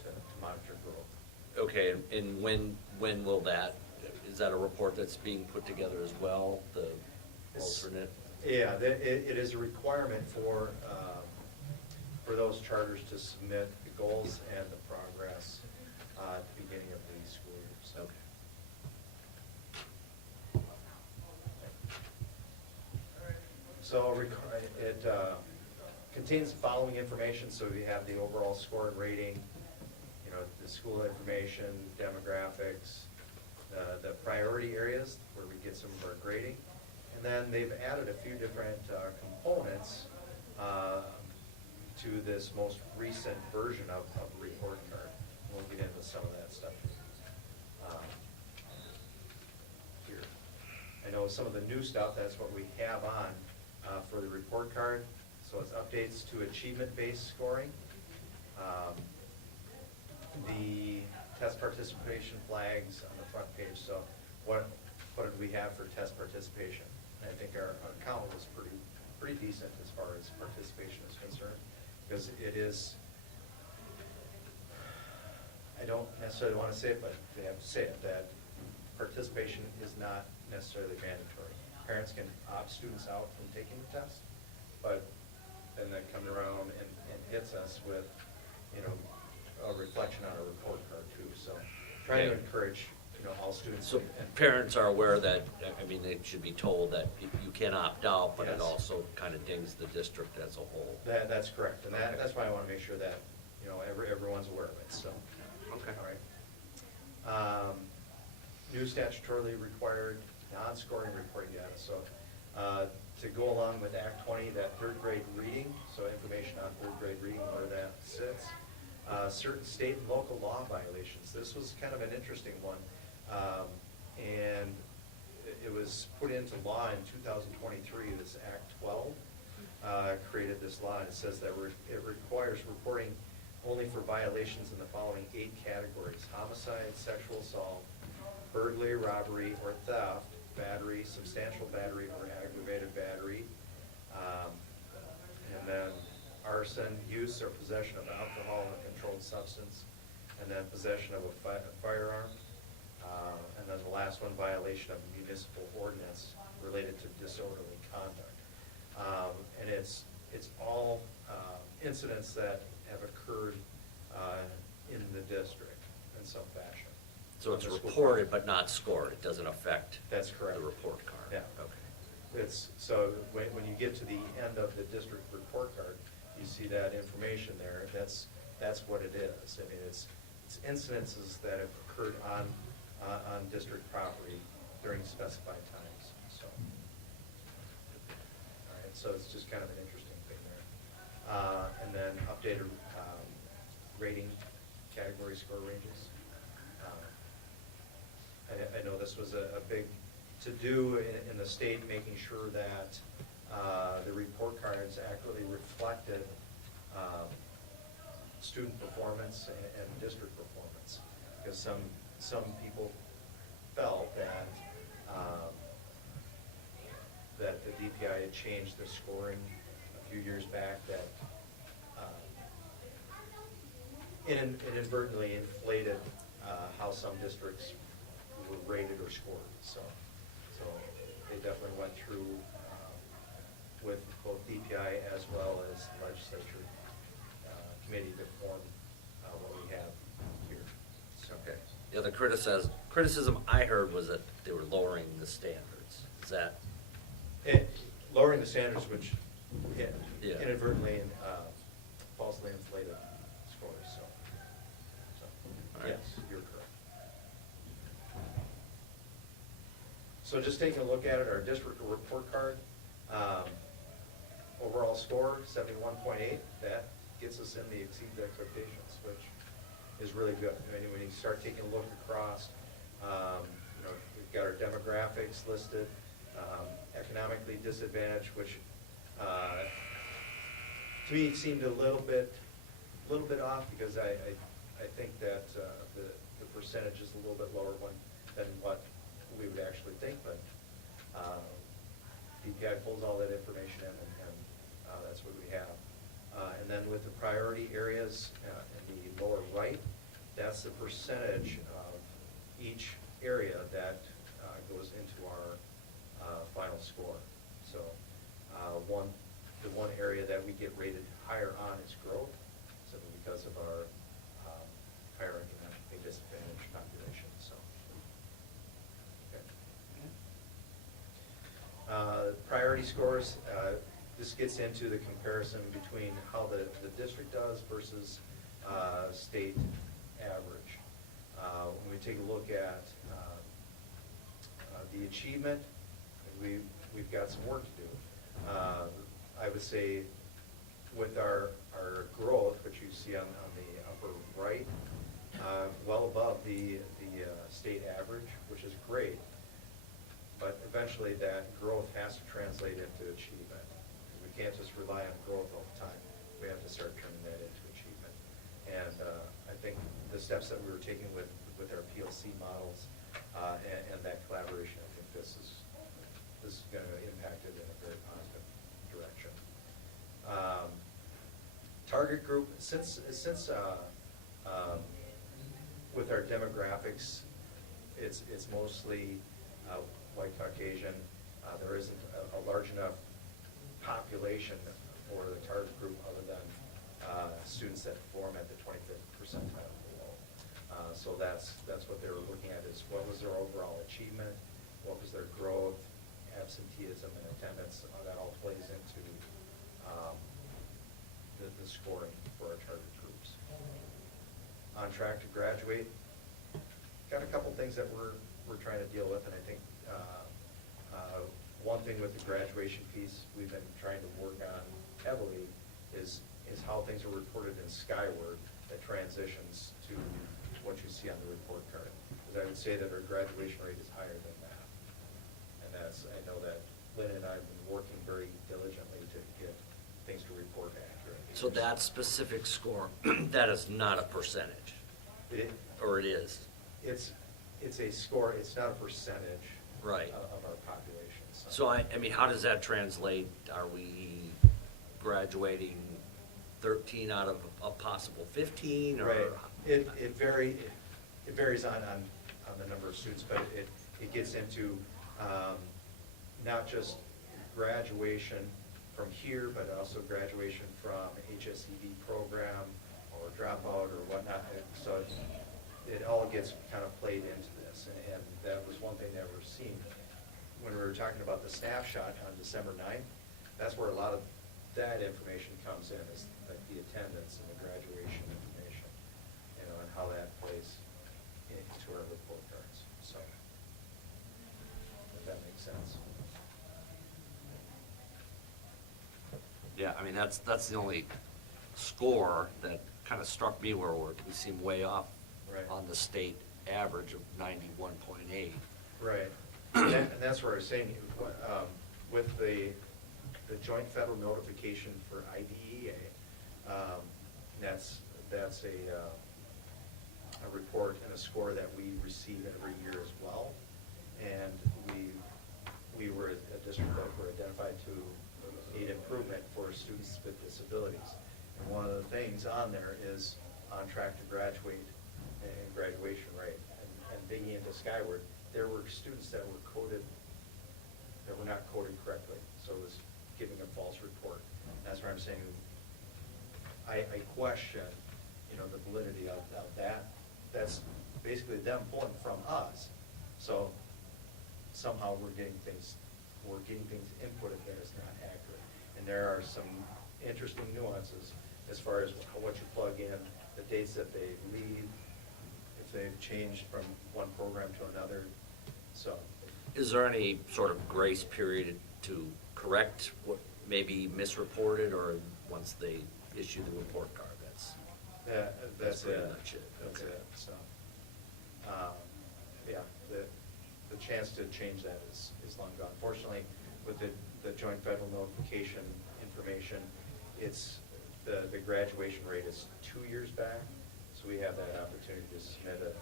to monitor growth. Okay, and when will that, is that a report that's being put together as well, the alternate? Yeah, it is a requirement for those charters to submit the goals and the progress at the beginning of the school year. So. Okay. So it contains the following information. So we have the overall score and rating, you know, the school information, demographics, the priority areas where we get some of our grading. And then they've added a few different components to this most recent version of the report card. We'll get into some of that stuff here. I know some of the new stuff, that's what we have on for the report card. So it's updates to achievement-based scoring. The test participation flags on the front page. So what did we have for test participation? I think our count was pretty decent as far as participation is concerned, because it is, I don't necessarily want to say it, but they have to say it, that participation is not necessarily mandatory. Parents can opt students out from taking the test, but then that comes around and hits us with, you know, a reflection on a report card too. So trying to encourage, you know, all students. So parents are aware that, I mean, they should be told that you can opt out, but it Yes. also kind of dings the district as a whole. That's correct, and that's why I want to make sure that, you know, everyone's aware of it, so. Okay. All right. New statutorily required non-scoring reporting data. So to go along with Act 20, that third grade reading, so information on third grade reading, where that sits. Certain state and local law violations. This was kind of an interesting one. And it was put into law in 2023, this Act 12 created this law, and it says that it requires reporting only for violations in the following 8 categories: homicide, sexual assault, burglary, robbery, or theft, battery, substantial battery, or aggravated battery, and then arson, use or possession of alcohol and a controlled substance, and then possession of a firearm. And then the last one, violation of municipal ordinance related to disorderly conduct. And it's all incidents that have occurred in the district in some fashion. So it's On the school reported card. but not scored. It doesn't affect That's correct. the report card. Yeah. Okay. So when you get to the end of the district report card, you see that information there. That's what it is. I mean, it's incidences that have occurred on district property during specified times. So, all right. So it's just kind of an interesting thing there. And then updated rating category score ranges. I know this was a big to-do in the state, making sure that the report cards accurately reflected student performance and district performance. Because some people felt that that the DPI had changed their scoring a few years back, that inadvertently inflated how some districts were rated or scored. So they definitely went through with both DPI as well as legislature committee to form what we have here. So. Okay. The other criticism I heard was that they were lowering the standards. Is that? Lowering the standards, which Yeah. inadvertently falsely inflated scores. So So just taking a look at it, our district report card, overall score, 71.8, that gets us in the exceeds expectations, which is really good. I mean, when you start taking a look across, we've got our demographics listed, economically disadvantaged, which to me seemed a little bit off, because I think that the percentage is a little bit lower than what we would actually think, but DPI pulls all that information in, and that's what we have. And then with the priority areas in the lower right, that's the percentage of each area that goes into our final score. So the one area that we get rated higher on is growth, simply because of our higher economically disadvantaged population. So, okay. Priority scores. This gets into the comparison between how the district does versus state average. When we take a look at the achievement, we've got some work to do. I would say with our growth, which you see on the upper right, well above the state average, which is great, but eventually that growth has to translate into achievement. We can't just rely on growth all the time. We have to start turning that into achievement. And I think the steps that we were taking with our PLC models and that collaboration, I think this is going to impact it in a very positive direction. Target group, since with our demographics, it's mostly white Caucasian. There isn't a large enough population for the target group other than students that perform at the 25th percentile below. So that's what they were looking at, is what was their overall achievement, what was their growth, absenteeism, and attendance. That all plays into the scoring for our target groups. On track to graduate. Got a couple things that we're trying to deal with, and I think one thing with the graduation piece we've been trying to work on heavily is how things are reported in Skyward that transitions to what you see on the report card. Because I would say that our graduation rate is higher than that. And I know that Lynn and I have been working very diligently to get things to report accurately. So that specific score, that is not a percentage, or it is? It's a score, it's not a percentage Right. of our population. So I mean, how does that translate? Are we graduating 13 out of a possible 15? Or? Right. It varies on the number of students, but it gets into not just graduation from here, but also graduation from HSED program or dropout or whatnot. So it all gets kind of played into this, and that was one thing that we're seeing when we were talking about the snapshot on December 9th. That's where a lot of that information comes in, is like the attendance and the graduation information, and how that plays into our report cards. So, if that makes sense. Yeah, I mean, that's the only score that kind of struck me where we seem way off Right. on the state average of 91.8. Right, and that's where I was saying, with the joint federal notification for IDEA, that's a report and a score that we receive every year as well. And we were a district that were identified to need improvement for students with disabilities. And one of the things on there is on track to graduate and graduation rate. And digging into Skyward, there were students that were coded, that were not coded correctly. So it was giving a false report. That's where I'm saying, I question, the validity of that. That's basically them pulling from us. So somehow we're getting things inputted that is not accurate. And there are some interesting nuances as far as what you plug in, the dates that they leave, if they've changed from one program to another. So Is there any sort of grace period to correct what may be misreported, or once they issue the report card, that's That's pretty it. much it? That's Okay. it, so. Yeah, the chance to change that is long gone. Fortunately, with the joint federal notification information, it's, the graduation rate is 2 years back, so we have that opportunity to submit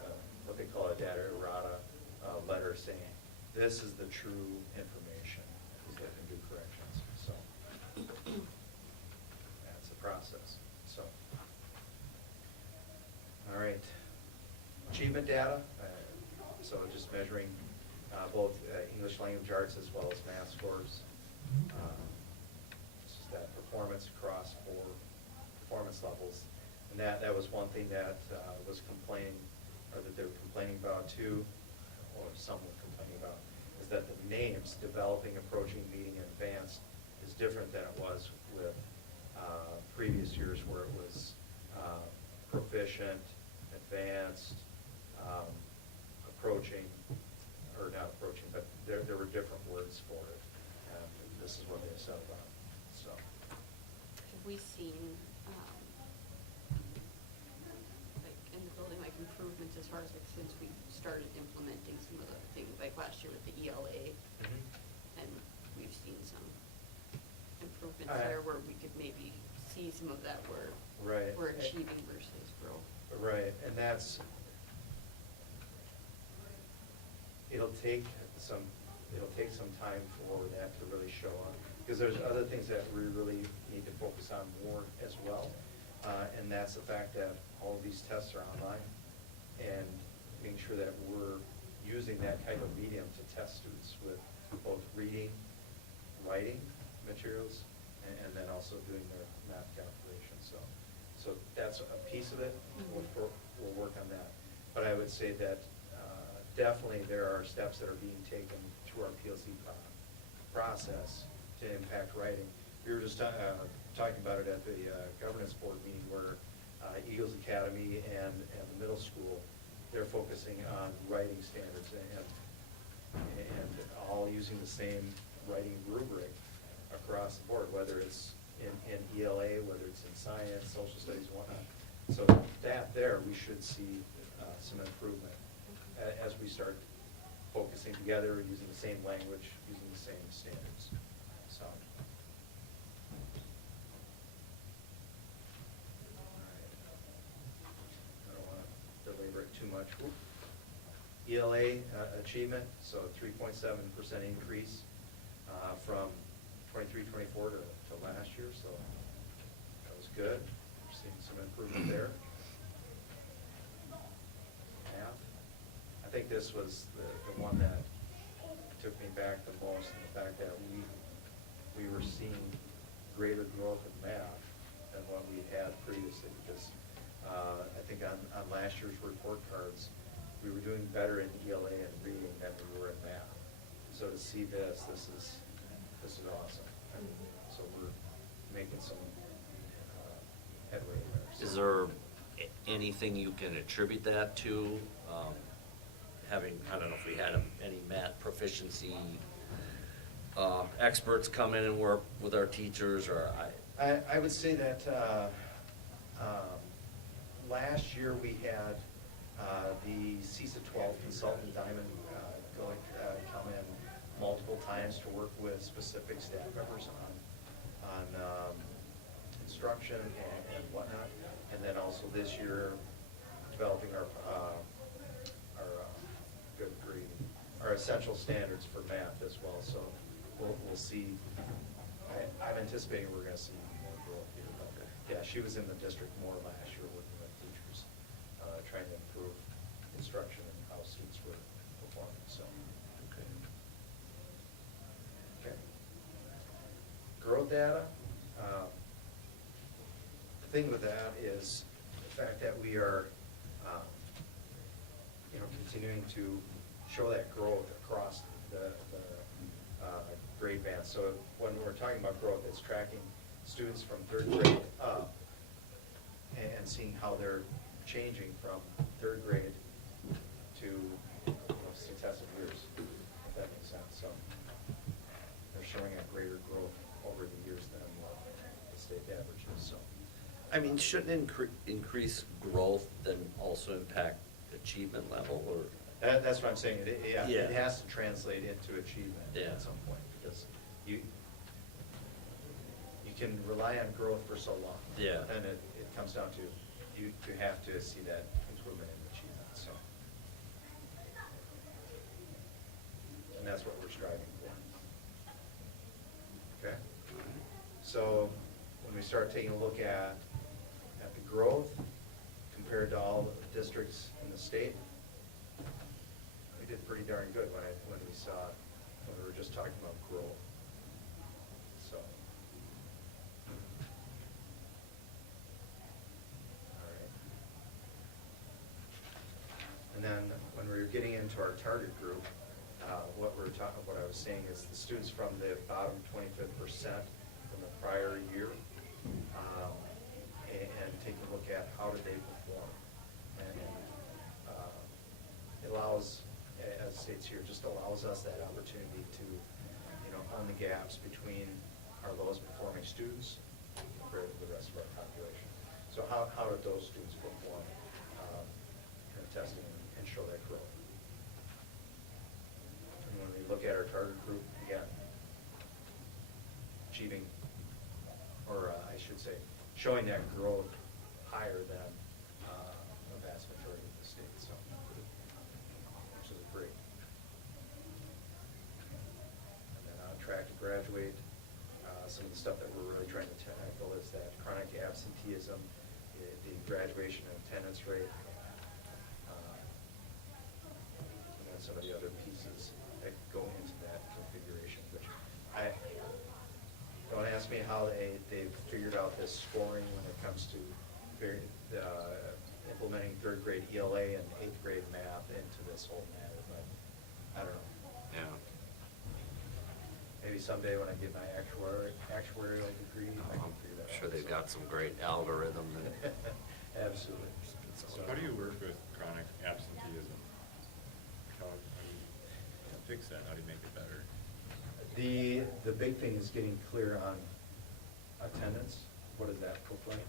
what they call a data errata letter saying, this is the true information, so they can do corrections, so. That's a process, so. All right. Achievement data, so just measuring both English language arts as well as math scores. It's just that performance across 4 performance levels. And that was one thing that was complaining, or that they were complaining about too, or some were complaining about, is that the names, developing, approaching, meeting, and advanced, is different than it was with previous years where it was proficient, advanced, approaching, or not approaching, but there were different words for it. And this is what they said about it, so. Have we seen, like, in the building, like, improvements as far as, like, since we started implementing some of the things, like last year with the ELA, and we've seen some improvements there where we could maybe see some of that where Right. we're achieving versus growth. Right, and that's, it'll take some time for that to really show up. Because there's other things that we really need to focus on more as well. And that's the fact that all of these tests are online, and making sure that we're using that kind of medium to test students with both reading, writing materials, and then also doing their math calculations. So that's a piece of it. We'll work on that. But I would say that definitely there are steps that are being taken through our PLC process to impact writing. We were just talking about it at the governance board meeting where Eagles Academy and the middle school, they're focusing on writing standards and all using the same writing rubric across the board, whether it's in ELA, whether it's in science, social studies, and whatnot. So that there, we should see some improvement as we start focusing together, using the same language, using the same standards. So. All right. I don't want to belabor it too much. ELA achievement, so 3.7% increase from 23-24 to last year, so that was good. We're seeing some improvement there. Math, I think this was the one that took me back the most, and the fact that we were seeing greater growth in math than what we had previously, because I think on last year's report cards, we were doing better in ELA and reading than we were in math. So to see this is awesome. So we're making some headway there. Is there anything you can attribute that to? Having, I don't know if we had any math proficiency experts come in and work with our teachers, or I would say that last year we had the CISA 12 consultant Diamond come in multiple times to work with specific staff members on instruction and whatnot. And then also this year, developing our our essential standards for math as well. So we'll see. I'm anticipating we're going to see more growth here. But yeah, she was in the district more last year working with teachers, trying to improve instruction and how students were performing. So. Okay. Growth data. The thing with that is the fact that we are, continuing to show that growth across the grade bands. So when we're talking about growth, it's tracking students from 3rd grade up and seeing how they're changing from 3rd grade to successive years, if that makes so they're showing a greater growth over the years than what the state average is, so. I mean, shouldn't increased growth then also impact achievement level, or? That's what I'm saying, yeah, Yeah. it has to translate into achievement Yeah. at some point, because you can rely on growth for so long. Yeah. And it comes down to, you have to see that improvement in achievement, so. And that's what we're striving for. Okay? So, when we start taking a look at the growth compared to all the districts in the state, we did pretty darn good when we saw, when we were just talking about growth. So. All right. And then when we were getting into our target group, what I was saying is the students from the bottom 25% from the prior year, and take a look at how did they perform. And it allows, as it states here, just allows us that opportunity to, on the gaps between our lowest performing students compared to the rest of our population. So how did those students perform in testing and show that growth? And when we look at our target group, again, achieving, or I should say, showing that growth higher than a vast majority of the state, so, which is great. And then on track to graduate, some of the stuff that we're really trying to tackle is that chronic absenteeism, the graduation and attendance rate, and then some of the other pieces that go into that configuration, which don't ask me how they've figured out this scoring when it comes to implementing third grade ELA and eighth grade math into this whole matter, but I don't know. Yeah. Maybe someday when I get my actuarial degree, I can figure that out. I'm sure they've got some great algorithm and. Absolutely. So how do you work with chronic absenteeism? How do you fix that? How do you make it better? The big thing is getting clear on attendance. What does that look like?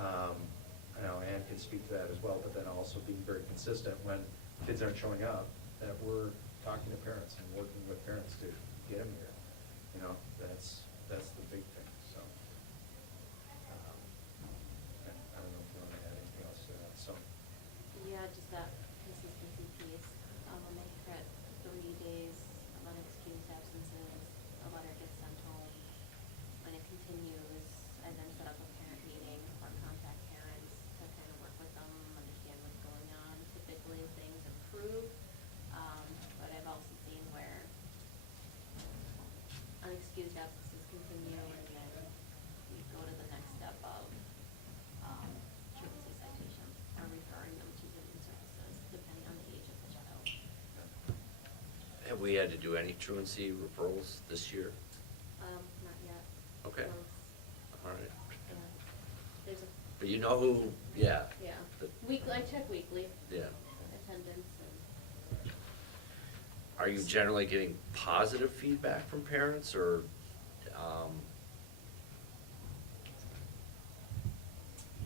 I know Ann can speak to that as well, but then also being very consistent when kids aren't showing up, that we're talking to parents and working with parents to get them here. That's the big thing, so. I don't know if you want to add anything else to that, so. Yeah, just that consistency piece. When they hit 3 days of unexcused absences, a letter gets sent home. When it continues, I then set up a parent meeting or contact parents to kind of work with them, understand what's going on. Typically, things improve, but I've also seen where unexcused absences continue, and then we go to the next step of truancy citation or referring them to human services, depending on the age of the child. Have we had to do any truancy referrals this year? Not yet. Okay. Once, All right. yeah. There's a, But you know who, yeah. yeah, The- weekly, I check weekly, Yeah. attendance and. Are you generally getting positive feedback from parents, or,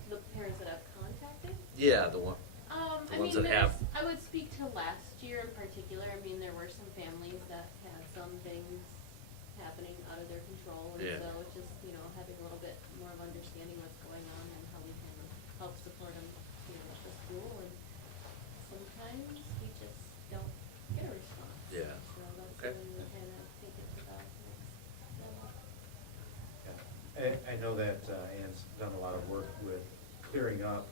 The parents that I've contacted? yeah, the one, I ones mean, that have- I would speak to last year in particular. I mean, there were some families that had some things happening out of their control. And Yeah. so it's just, having a little bit more of understanding what's going on and how we can help support them here at the school. And sometimes we just don't get a response. Yeah. So that's Okay. when we kind of take it to the next level. Yeah. I know that Ann's done a lot of work with clearing up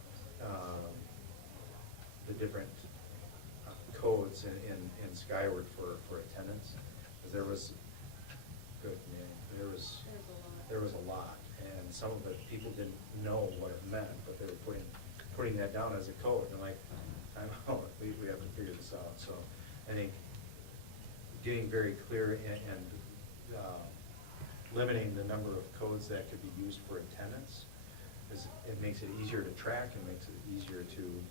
the different codes in Skyward for attendance. Because there was, there was a lot, and some of it, people didn't know what it meant, but they were putting that down as a code, and like, I'm out, we have to figure this out. So I think getting very clear and limiting the number of codes that could be used for attendance, it makes it easier to track and makes it easier to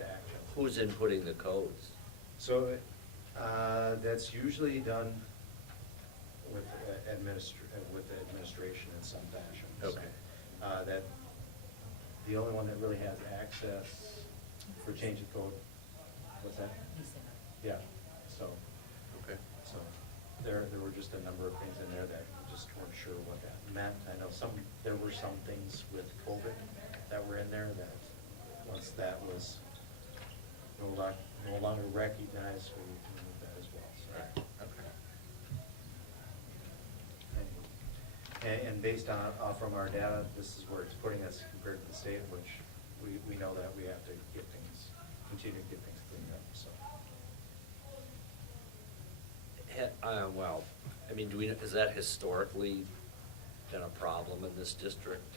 action. who's inputting the codes? So That's usually done with with the administration in some fashion. So, Okay. That, the only one that really has access for change of code, what's that? Yeah, so, Okay. so there were just a number of things in there that we just weren't sure what that meant. I know there were some things with COVID that were in there that, once that was no longer recognized, we moved that as well, so. Okay. And based on, from our data, this is where it's putting us compared to the state, which we know that we have to continue to get things cleaned up, so. Well, I mean, is that historically been a problem in this district?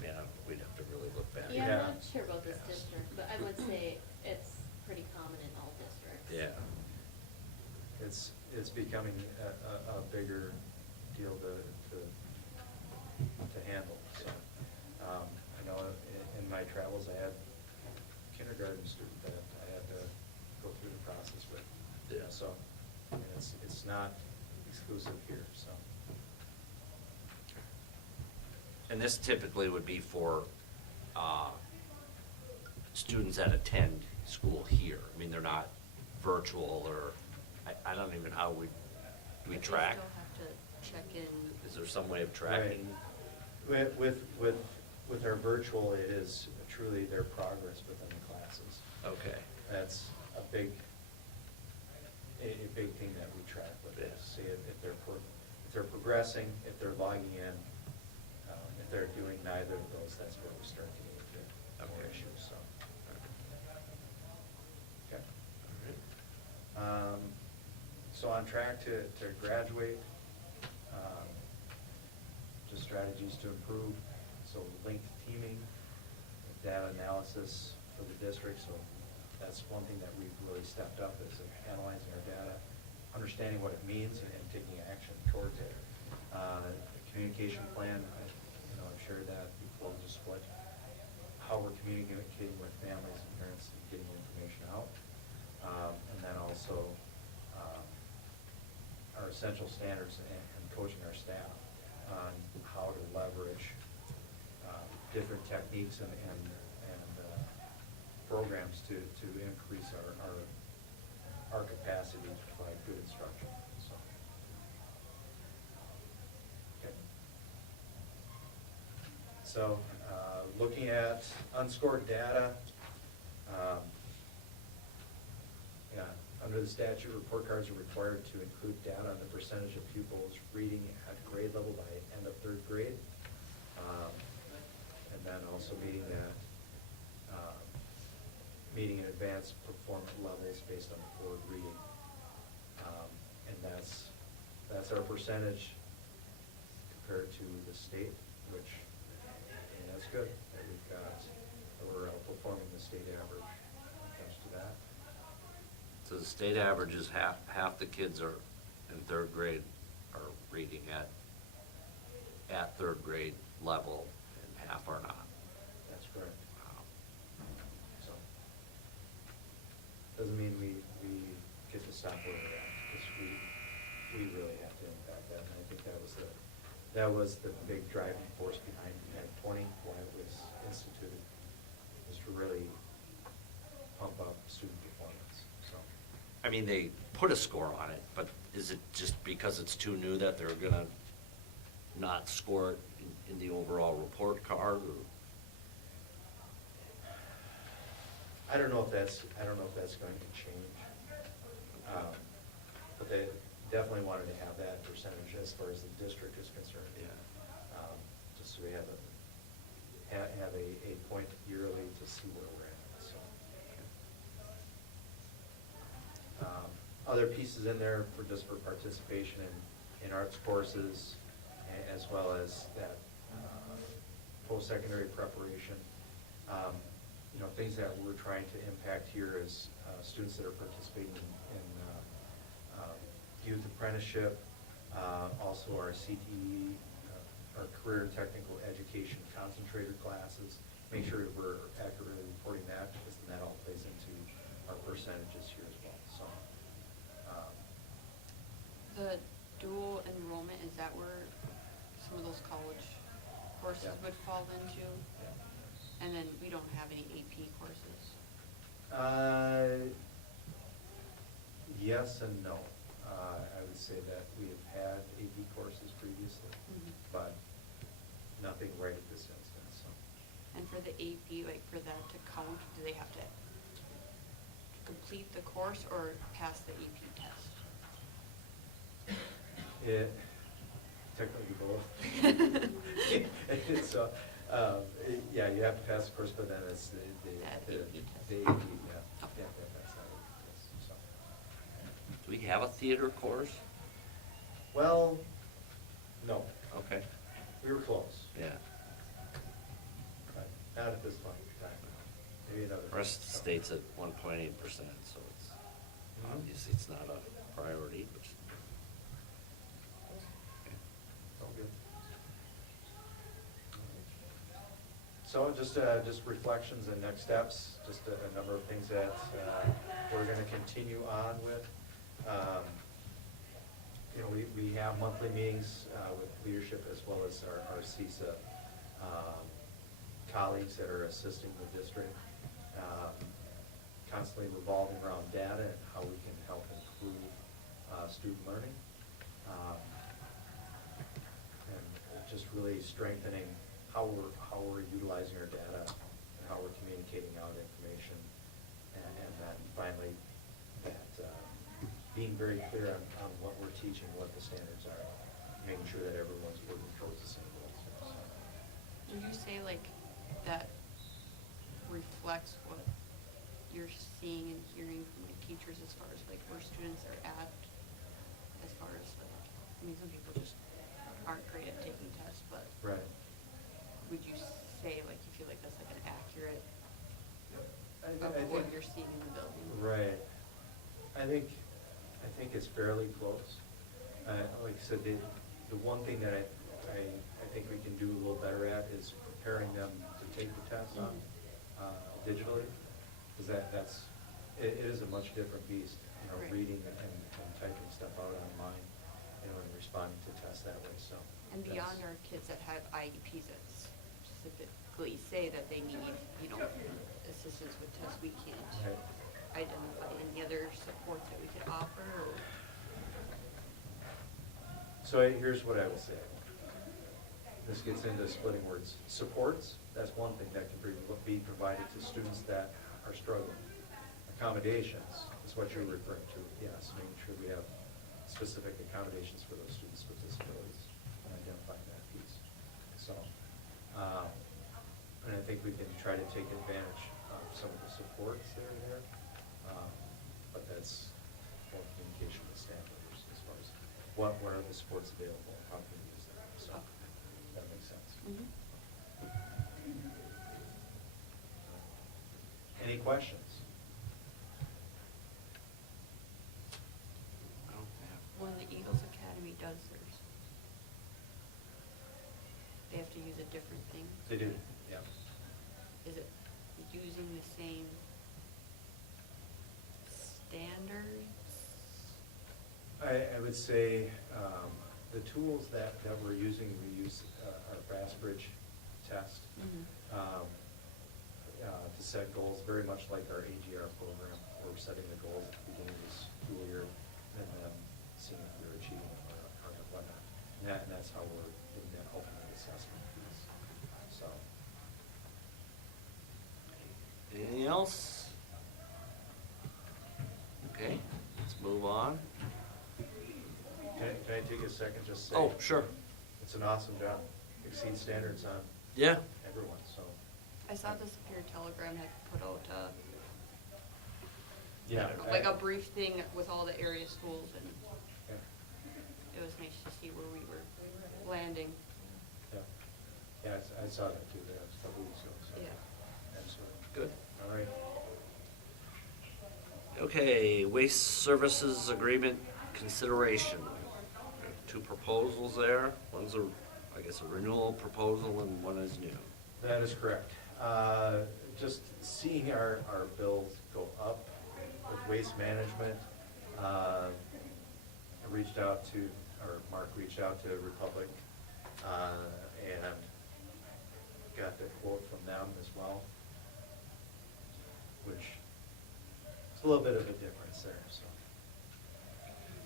Man, we'd have to really look back. Yeah, Yeah. I'm not sure about this Yes. district, but I would say it's pretty common in all districts. Yeah. It's becoming a bigger deal to handle, so. I know in my travels, I had a kindergarten student that I had to go through the process with. Yeah. So, I mean, it's not exclusive here, so. And this typically would be for students that attend school here. I mean, they're not virtual, or, I don't even know how we But track. They still have to check in. Is there some way of tracking? Right. With our virtual, it is truly their progress within the classes. Okay. That's a big thing that we track with Yeah. this. See if they're progressing, if they're logging in. If they're doing neither of those, that's where we start to get into more Okay. issues, so. Okay. So on track to graduate, just strategies to improve, so linked teaming, data analysis for the district, so that's one thing that we've really stepped up, is analyzing our data, understanding what it means, and taking action towards it. The communication plan, I've shared that before, just how we're communicating with families and parents and getting information out. And then also, our essential standards and coaching our staff on how to leverage different techniques and programs to increase our capacity to provide good instruction, so. Okay. So, looking at unscored data, under the statute, report cards are required to include data on the percentage of pupils reading at grade level by end of third grade. And then also meeting in advanced performance levels based on forward reading. And that's our percentage compared to the state, which, that's good, that we're outperforming the state average when it comes to that. So the state average is half the kids are in third grade are reading at third grade level, and half are not. That's correct. Wow. So, doesn't mean we get to stop where we're at, because we really have to impact that, and I think that was the big driving force behind Act 20, why it was instituted, is to really pump up student performance, so. I mean, they put a score on it, but is it just because it's too new that they're gonna not score it in the overall report card, or? I don't know if that's going to change. But they definitely wanted to have that percentage as far as the district is concerned. Yeah. Just so we have a point yearly to see where we're at, so. Other pieces in there for participation in arts courses, as well as that post-secondary preparation. Things that we're trying to impact here is students that are participating in youth apprenticeship, also our CTE, our career and technical education concentrator classes. Make sure that we're accurately reporting that, because then that all plays into our percentages here as well. So The dual enrollment, is that where some of those college courses Yeah. would fall into? Yeah. And then we don't have any AP courses? Yes and no. I would say that we have had AP courses previously, but nothing right at this instance, so. And for the AP, like for that to count, do they have to complete the course or pass the AP test? It, technically both. It's, yeah, you have to pass the course, but then it's the That the AP test. the AP, yeah. Okay. Yeah, that's not it, yes, so. Do we have a theater course? Well, no, Okay, we were close, yeah. but not at this point in time. Maybe another. The rest of the state's at 1.8%, so it's, obviously it's not a priority, which. All good. So just reflections and next steps, just a number of things that we're going to continue on with. You know, we have monthly meetings with leadership as well as our CISA colleagues that are assisting the district, constantly revolving around data and how we can help improve student learning. And just really strengthening how we're utilizing our data and how we're communicating out information. And then finally, that being very clear on what we're teaching, what the standards are, making sure that everyone's working towards the same goals. So, Would you say like that reflects what you're seeing and hearing from like teachers as far as like where students are at, as far as like, I mean, some people just aren't great at taking tests, but right. would you say like you feel like that's like an accurate I of what think- you're seeing in the building? Right. I think it's fairly close. Like I said, the one thing that I think we can do a little better at is preparing them to take the test on digitally, because it is a much different beast, you know, Right. reading and typing stuff out online, you know, and responding to tests that way, so. And beyond that's- our kids that have IEPs that specifically say that they need, you know, assistance with tests, we can't Right. identify any other supports that we could offer, or? So here's what I will say. This gets into splitting words. Supports, that's one thing that can be provided to students that are struggling. Accommodations is what you're referring to, yes, making sure we have specific accommodations for those students with disabilities and identifying that piece. So, and I think we can try to take advantage of some of the supports that are there, but that's more communication with staff members as far as what are the supports available, how can we use them, so that makes sense. Any questions? I don't have. When the Eagles Academy does theirs, they have to use a different thing? They do, yeah. Is it using the same standards? I would say the tools that we're using, we use our Fastbridge test to set goals, very much like our AGR program. We're setting the goals at the beginning of this school year and then seeing if we're achieving them or whatnot. And that's how we're doing that ultimate assessment piece. So. Anything else? Okay, let's move on. Can I take a second just to say? Oh, sure. It's an awesome job. Exceed standards on Yeah. everyone, so. I saw the Superior Telegram had put out I Yeah. don't know, like a brief thing with all the area schools, and Yeah. it was nice to see where we were landing. Yeah, yeah, I saw that too, there a couple weeks ago, so. Yeah. Absolutely. Good. All right. Okay, waste services agreement consideration. Two proposals there. One's I guess a renewal proposal and one is new. That is correct. Just seeing our bills go up with waste management, reached out to, or Mark reached out to Republic, and got the quote from them as well, which is a little bit of a difference there, so.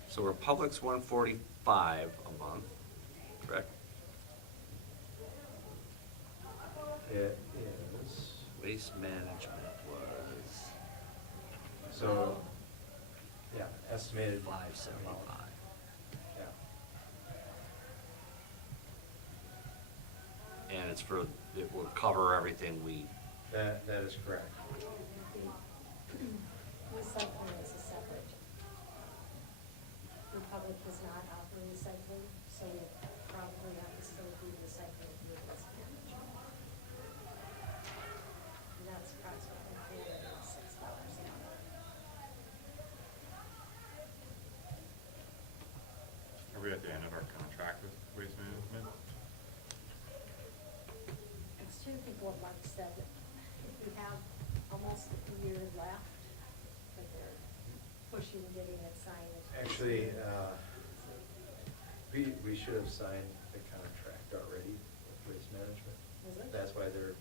So Republic's 145 a month, correct? It is, Waste management was so, yeah, estimated. 575. Yeah, And it's for, it will cover everything we, that is correct. Recycling is a separate. Republic does not offer recycling, so you probably have to still do recycling through waste management. And that's approximately $406 an hour. Are we at the end of our contract with Waste Management? I was trying to think what Mark said. We have almost a year left, but they're pushing getting it signed. Actually, we should have signed the contract already with Waste Management. Was it? That's why they're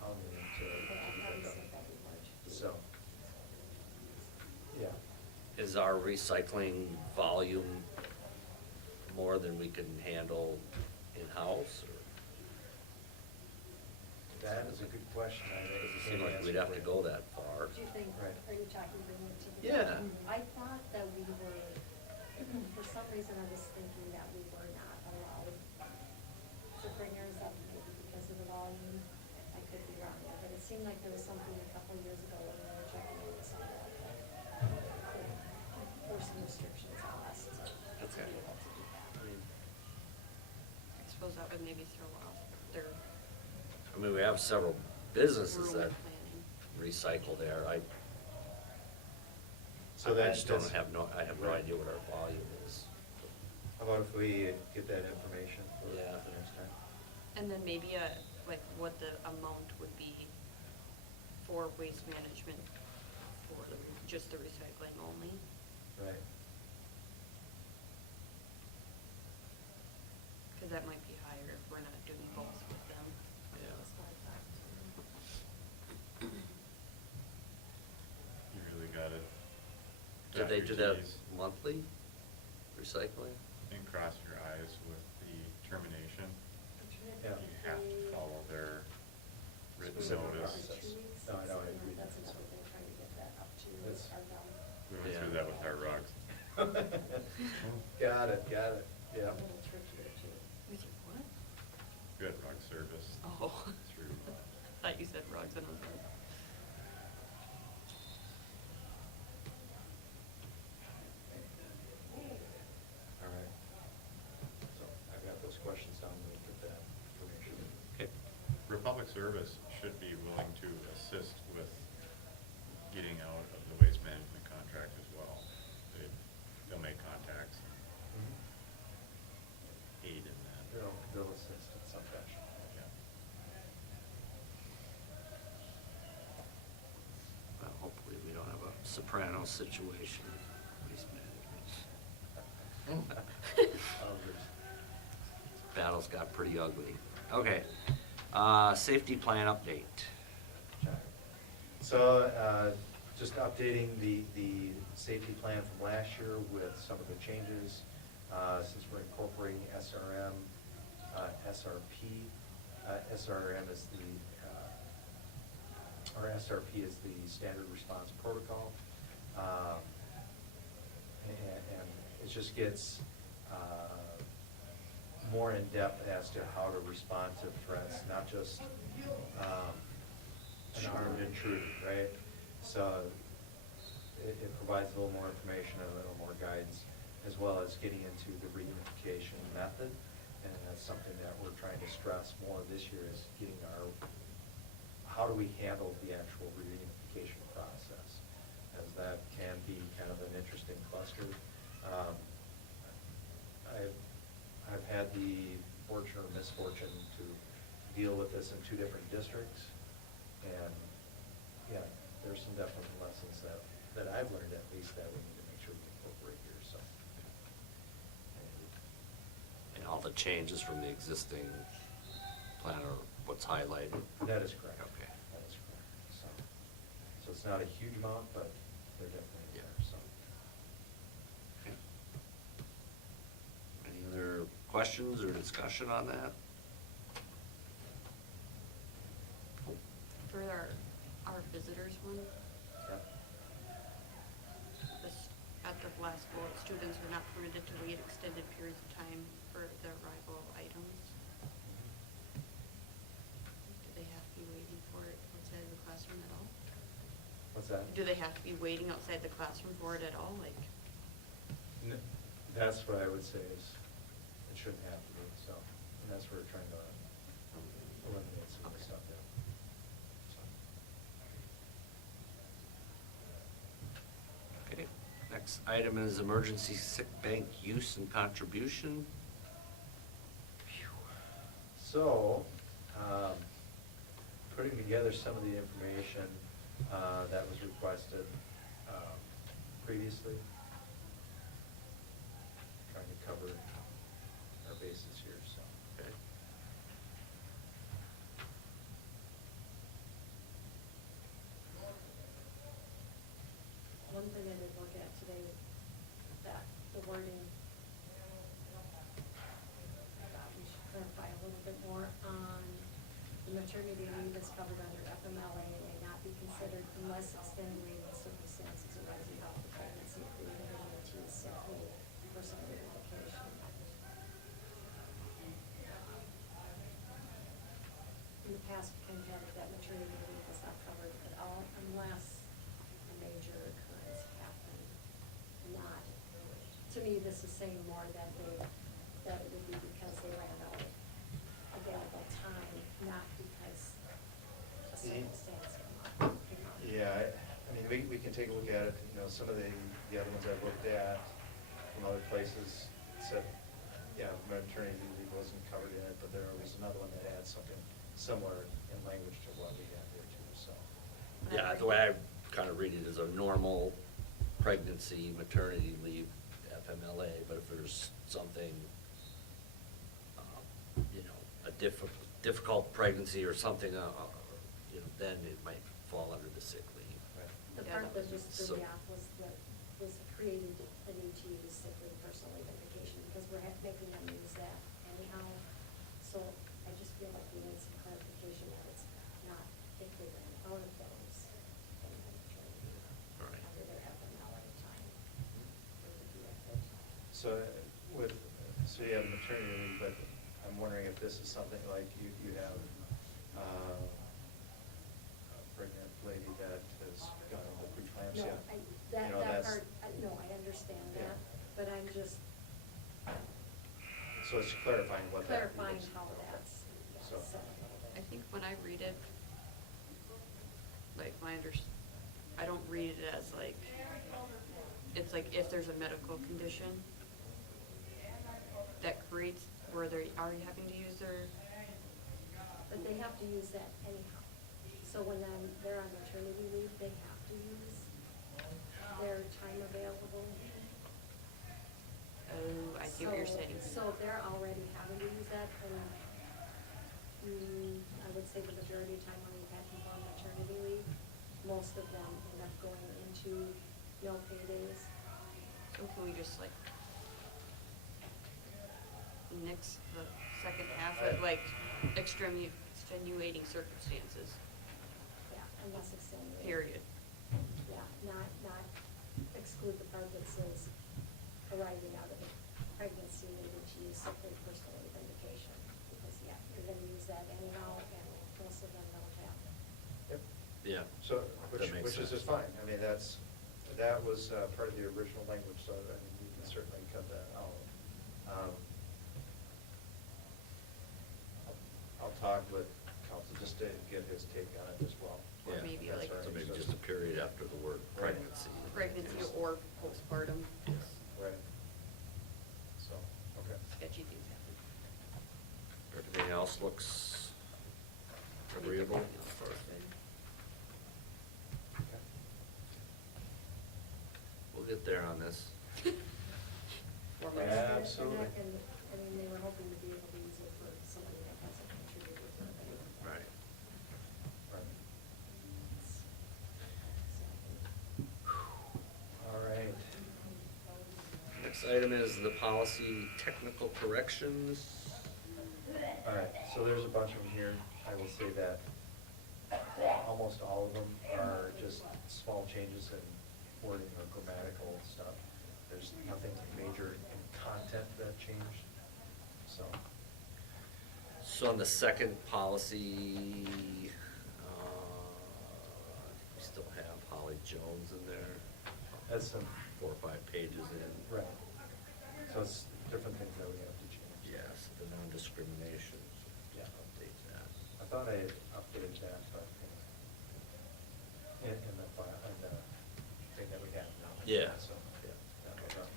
hounding it to Okay, I get thought he that said done. that in March. So, yeah. is our recycling volume more than we can handle in-house? Or That is a good question. does it seem like we'd have to go that far? Do you think, Right. are you talking bringing it to the? Yeah. I thought that we were, for some reason I was thinking that we were not allowed to bring ours up, maybe because of the volume. I could be wrong there, but it seemed like there was something a couple of years ago when we were checking into some of that. There were some restrictions on us to Okay. be able to do that. I suppose that would maybe throw off their I mean, we have several businesses rural that planning. recycle there. So I just don't that's- have no, I have no Right. idea what our volume is. How about if we get that information for Yeah. the next time? And then maybe like what the amount would be for waste management for just the recycling only. Right. Cause that might be higher if we're not doing both with them. Yeah. That's what I thought. You really gotta. Did dot they your do that Ts monthly, recycling? And cross your eyes with the termination. Yeah. You have to follow their written Specific notice. process. 2 weeks? No, I know, I agree. That's another thing, trying to get that up to That's- our down. We went Yeah. through that with our rugs. Got it, yeah. A little trickier too. With your what? Good rug service Oh. through. Thought you said rugs and I was like. All right. So I've got those questions down, we'll get that information. Okay. Republic Service should be willing to assist with getting out of the waste management contract as well. They'll make contacts, aid in that. They'll assist in some fashion. Yeah. Well, hopefully we don't have a Soprano situation with waste management. Others. Battle's got pretty ugly. Okay, safety plan update. Okay. So, just updating the safety plan from last year with some of the changes, since we're incorporating SRM, SRP. SRM is or SRP is the Standard Response Protocol. And it just gets more in-depth as to how to respond to threats, not just an armed intruder, right? So it provides a little more information and a little more guidance, as well as getting into the reunification method. And that's something that we're trying to stress more this year, is getting how do we handle the actual reunification process? As that can be kind of an interesting cluster. I've had the fortune or misfortune to deal with this in 2 different districts. And, yeah, there's some definite lessons that I've learned, at least, that we need to make sure we incorporate here, so. the changes from the existing plan or what's highlighted? That is correct. Okay. That is correct. So it's not a huge amount, but they're definitely Yeah. there, so. Okay. Any other questions or discussion on that? For our visitors one, Yeah. at the last goal, students are not permitted to wait extended periods of time for the arrival items. Do they have to be waiting for it outside the classroom at all? What's that? Do they have to be waiting outside the classroom for it at all, like? That's what I would say is, it shouldn't have to be, so, and that's where we're trying to eliminate some of the stuff there. So. Okay, next item is emergency sick bank use and contribution. So, putting together some of the information that was requested previously, trying to cover our bases here, so. Okay. One thing I did look at today, that the wording, we should clarify a little bit more on the maternity leave is covered under FMLA and may not be considered unless extenuating circumstances arising out of pregnancy, including maternity, sick leave, personal vacation. In the past, we kind of had that maternity leave is not covered at all unless a major occurrence happened. Not, to me, this is saying more that it would be because they ran out of available time, not because a circumstance came up. Yeah, I mean, we can take a look at it, some of the other ones I've looked at from other places said, yeah, maternity leave wasn't covered in it, but there was another one that had something similar in language to what we have here too, so. Yeah, the way I kind of read it is a normal pregnancy, maternity leave, FMLA, but if there's something, a difficult pregnancy or something, then it might fall under the sick leave. The Yeah, part that that was just so- threw me off was created a need to use sick leave personal leave and vacation, because we're making them use that anyhow. So I just feel like we need some clarification that it's not if they ran out of those, then the maternity leave Right. under their FMLA time. It would be a fit. So so you have maternity leave, but I'm wondering if this is something like you have a pregnant lady that has gone into preeclampsia. No, You know, that that's- part, no, I understand Yeah. that, but I'm just So it's clarifying what that. clarifying means. how Okay. that's So- set a little bit. I think when I read it, like I don't read it as like, it's like if there's a medical condition that creates where they are having to use their, But they have to use that anyhow. So when they're on maternity leave, they have to use their time available. oh, I see what you're saying. So if they're already having to use that, and I would say the majority of time when we've had people on maternity leave, most of them end up going into no pay days. So can we just like nix the second half of like extenuating circumstances, Yeah, unless extenuated. period? Yeah, not exclude the part that says arising out of the pregnancy, needing to use sick leave, personal leave, and vacation. Because, yeah, you're gonna use that anyhow, and most of them don't have it. Yep. Yeah. So, That makes which is sense. just fine. I mean, that was part of the original language, so I mean, we can certainly cut that out. I'll talk with council just to get his take on it as well. Or Yeah. maybe That's like right. So maybe just a period after the word pregnancy. pregnancy or postpartum, Right. So, okay. sketchy things happen. Everything else looks agreeable? Everything else is good. Okay. We'll get there on this. 4 months. They're not- Absolutely. And, I mean, they were hoping to Next item is the policy technical corrections. All right, so there's a bunch of them here. I will say that almost all of them are just small changes in wording or grammatical stuff. There's nothing major in content that changed, so. So on the second policy, we still have Holly Jones in there, That's some, 4 or 5 pages in. right. So it's different things that we have to change. Yes, the non-discrimination, Yeah. update that. I thought I had updated that, but in the file, in the thing that we have now. Yeah. So, yeah. that was up.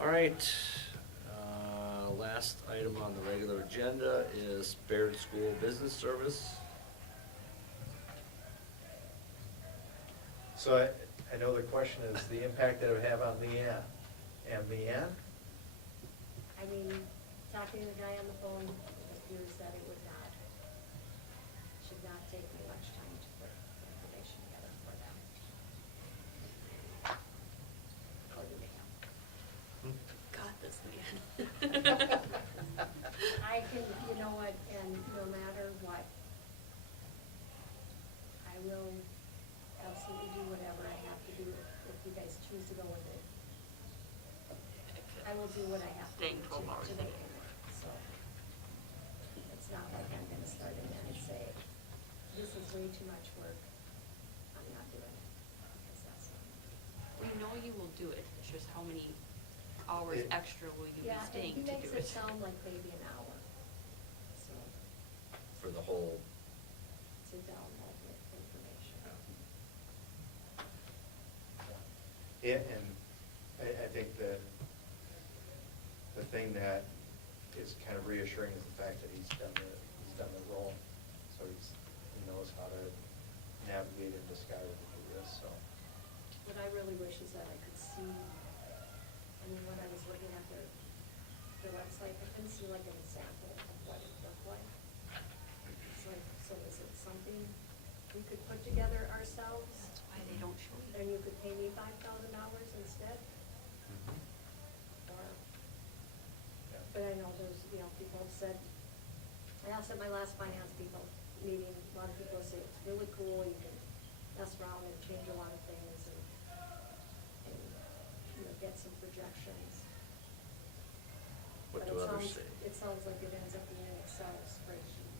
All right, last item on the regular agenda is Baird School Business Service. So I know the question is the impact that it would have on Leanne. And Leanne? I mean, talking to the guy on the phone, it appears that it would not, should not take me much time to put the information together for them. According to him. Got this, man. I can, you know what, and no matter what, I will absolutely do whatever I have to do if you guys choose to go with it. I will do what I have to Staying do 12 hours to a make day. it work, so. It's not like I'm gonna start again and say, this is way too much work, I'm not doing it, because that's not. We know you will do it, it's just how many hours It- extra will you be Yeah, and staying he to do makes it? it sound like maybe an hour, so For the whole, to download the information. Yeah, and I think the thing that is kind of reassuring is the fact that he's done the role, so he knows how to navigate and disguise and do this, so. What I really wish is that I could see, I mean, when I was looking at their website, I couldn't see like an example of what it looked like. It's like, so is it something we could put together ourselves? That's why they don't show you. And you could pay me $5,000 instead? Or, but I know there's, people have said, I asked at my last finance meeting, a lot of people say it's really cool, you can mess around and change a lot of things and get some projections. what But do it others sounds- say? It sounds like it ends up being an Excel spreadsheet.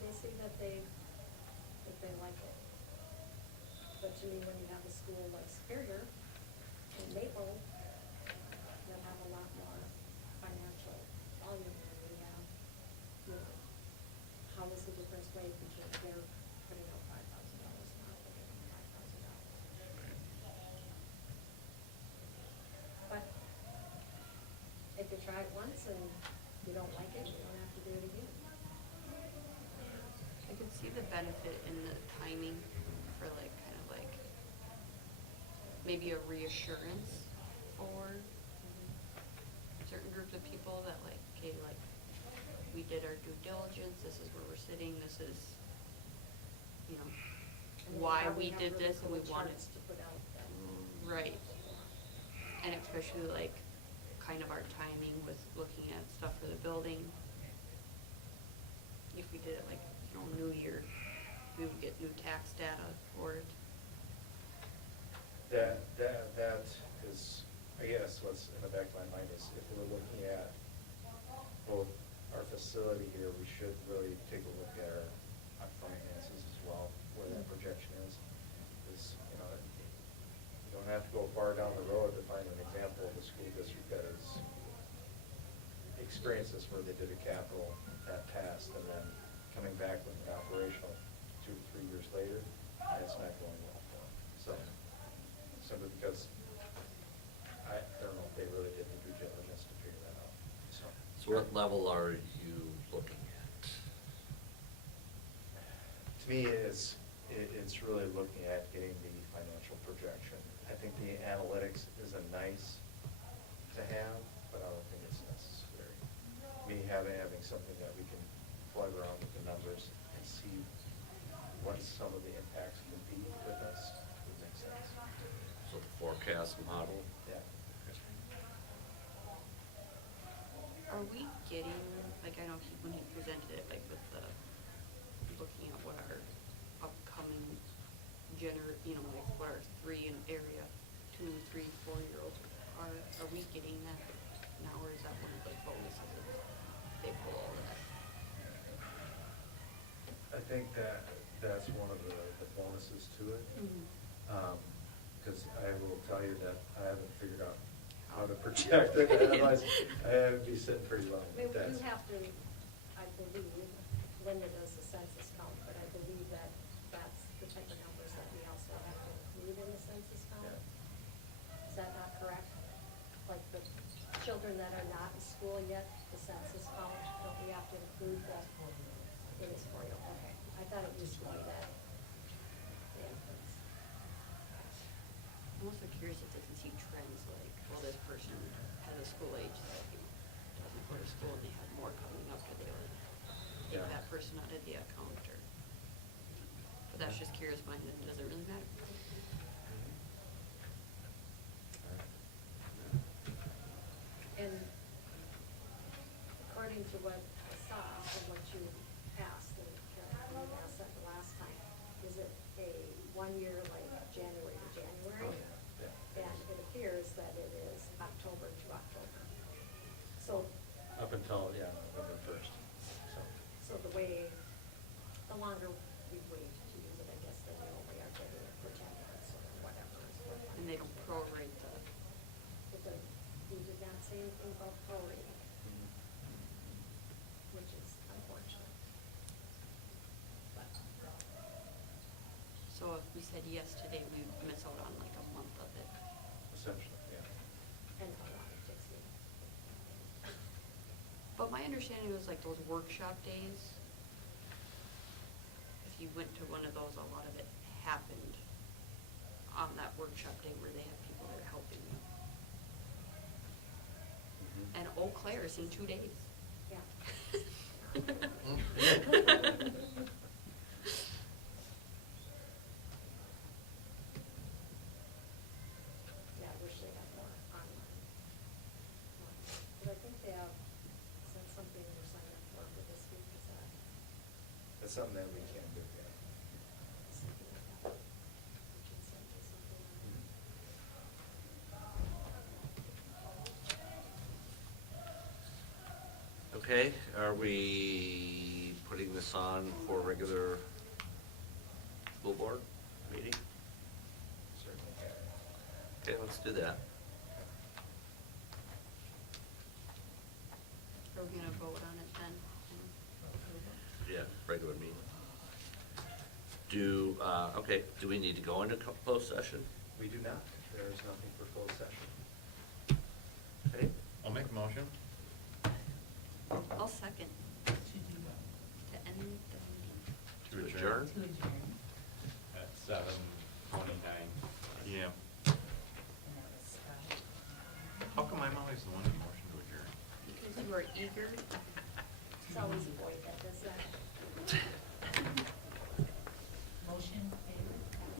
They say that they like it. But to me, when you have a school like Superior and Maple, that have a lot more financial volume than we have, how is the difference made between they're putting out $5,000 and not putting out $5,000? But if you try it once and you don't like it, you don't have to do it again. I could see the benefit in the timing for maybe a reassurance for certain groups of people that okay, we did our due diligence, this is where we're sitting, this is, And they why probably we have did really this and we cool wanted. charts to put out then. Right. And especially kind of our timing with looking at stuff for the building. If we did it New Year, we would get new tax data for it. That is, I guess, what's in the back of my mind is if we're looking at both our facility here, we should really take a look at our finances as well, where that projection is. You don't have to go far down the road to find an example of a school district that has experienced this, where they did a capital that passed, and then coming back with an operational 2 to 3 years later, and it's not going well for them. So, simply because I don't know if they really did the due diligence to figure that out, so. So what level are you looking at? To me, it's really looking at getting the financial projection. I think the analytics is a nice to have, but I don't think it's necessary. Me having something that we can plug around with the numbers and see what some of the impacts could be with us would make sense. So the forecast model? Are we getting, like, I know when he presented it, like with the, looking at what our upcoming like what our 3 in area, 2, 3, 4-year-olds are we getting that now, or is that one of the bonuses if they pull all that? I think that's one of the bonuses to it. Because I will tell you that I haven't figured out how to project it, otherwise I would be sitting pretty low. I mean, you have to, I believe, Linda does the census count, but I believe that that's the type of numbers that we also have to include in the census count. Yeah. Is that not correct? Like the children that are not in school yet, the census count, don't we have to include that? It is for you, okay. I thought it used to be that. Yeah, it's- I'm also curious if they can see trends, like, well, this person has a school age that doesn't go to school and they have more coming up, do they like take Yeah. that person out of the account, or? But that's just curious mind, and does it really matter? And according to what I saw and what you asked, and you asked that the last time, is it a 1 year like January to January? Yeah. And it appears that it is October to October. So, Up until, November 1st, so. so the the longer we wait to use it, I guess, then we only are getting it for 10 months or whatever. And they don't prorate the, We did not say anything about prorating, which is unfortunate. But, so if we said yes today, we miss out on like a month of it. Essentially, yeah. and how long it takes you. But my understanding was like those workshop days, if you went to one of those, a lot of it happened on that workshop day where they have people that are helping you. And Eau Claire is in 2 days. Yeah. Yeah, I wish they had more online. But I think they have, is that something we're signing up for this week, is that That's something that we can do, yeah. something like that? We can send you something on that. Okay, are we putting this on for regular school board meeting? Certainly can. Okay, let's do that. Are we gonna vote on it then? Yeah, regular meeting. Do we need to go into closed session? We do not. There is nothing for closed session. Okay, I'll make a motion. I'll second. To end the meeting. to adjourn? At 7:29 PM. How come I'm always the one in motion to adjourn? Because you are eager. It's always a boy that does that.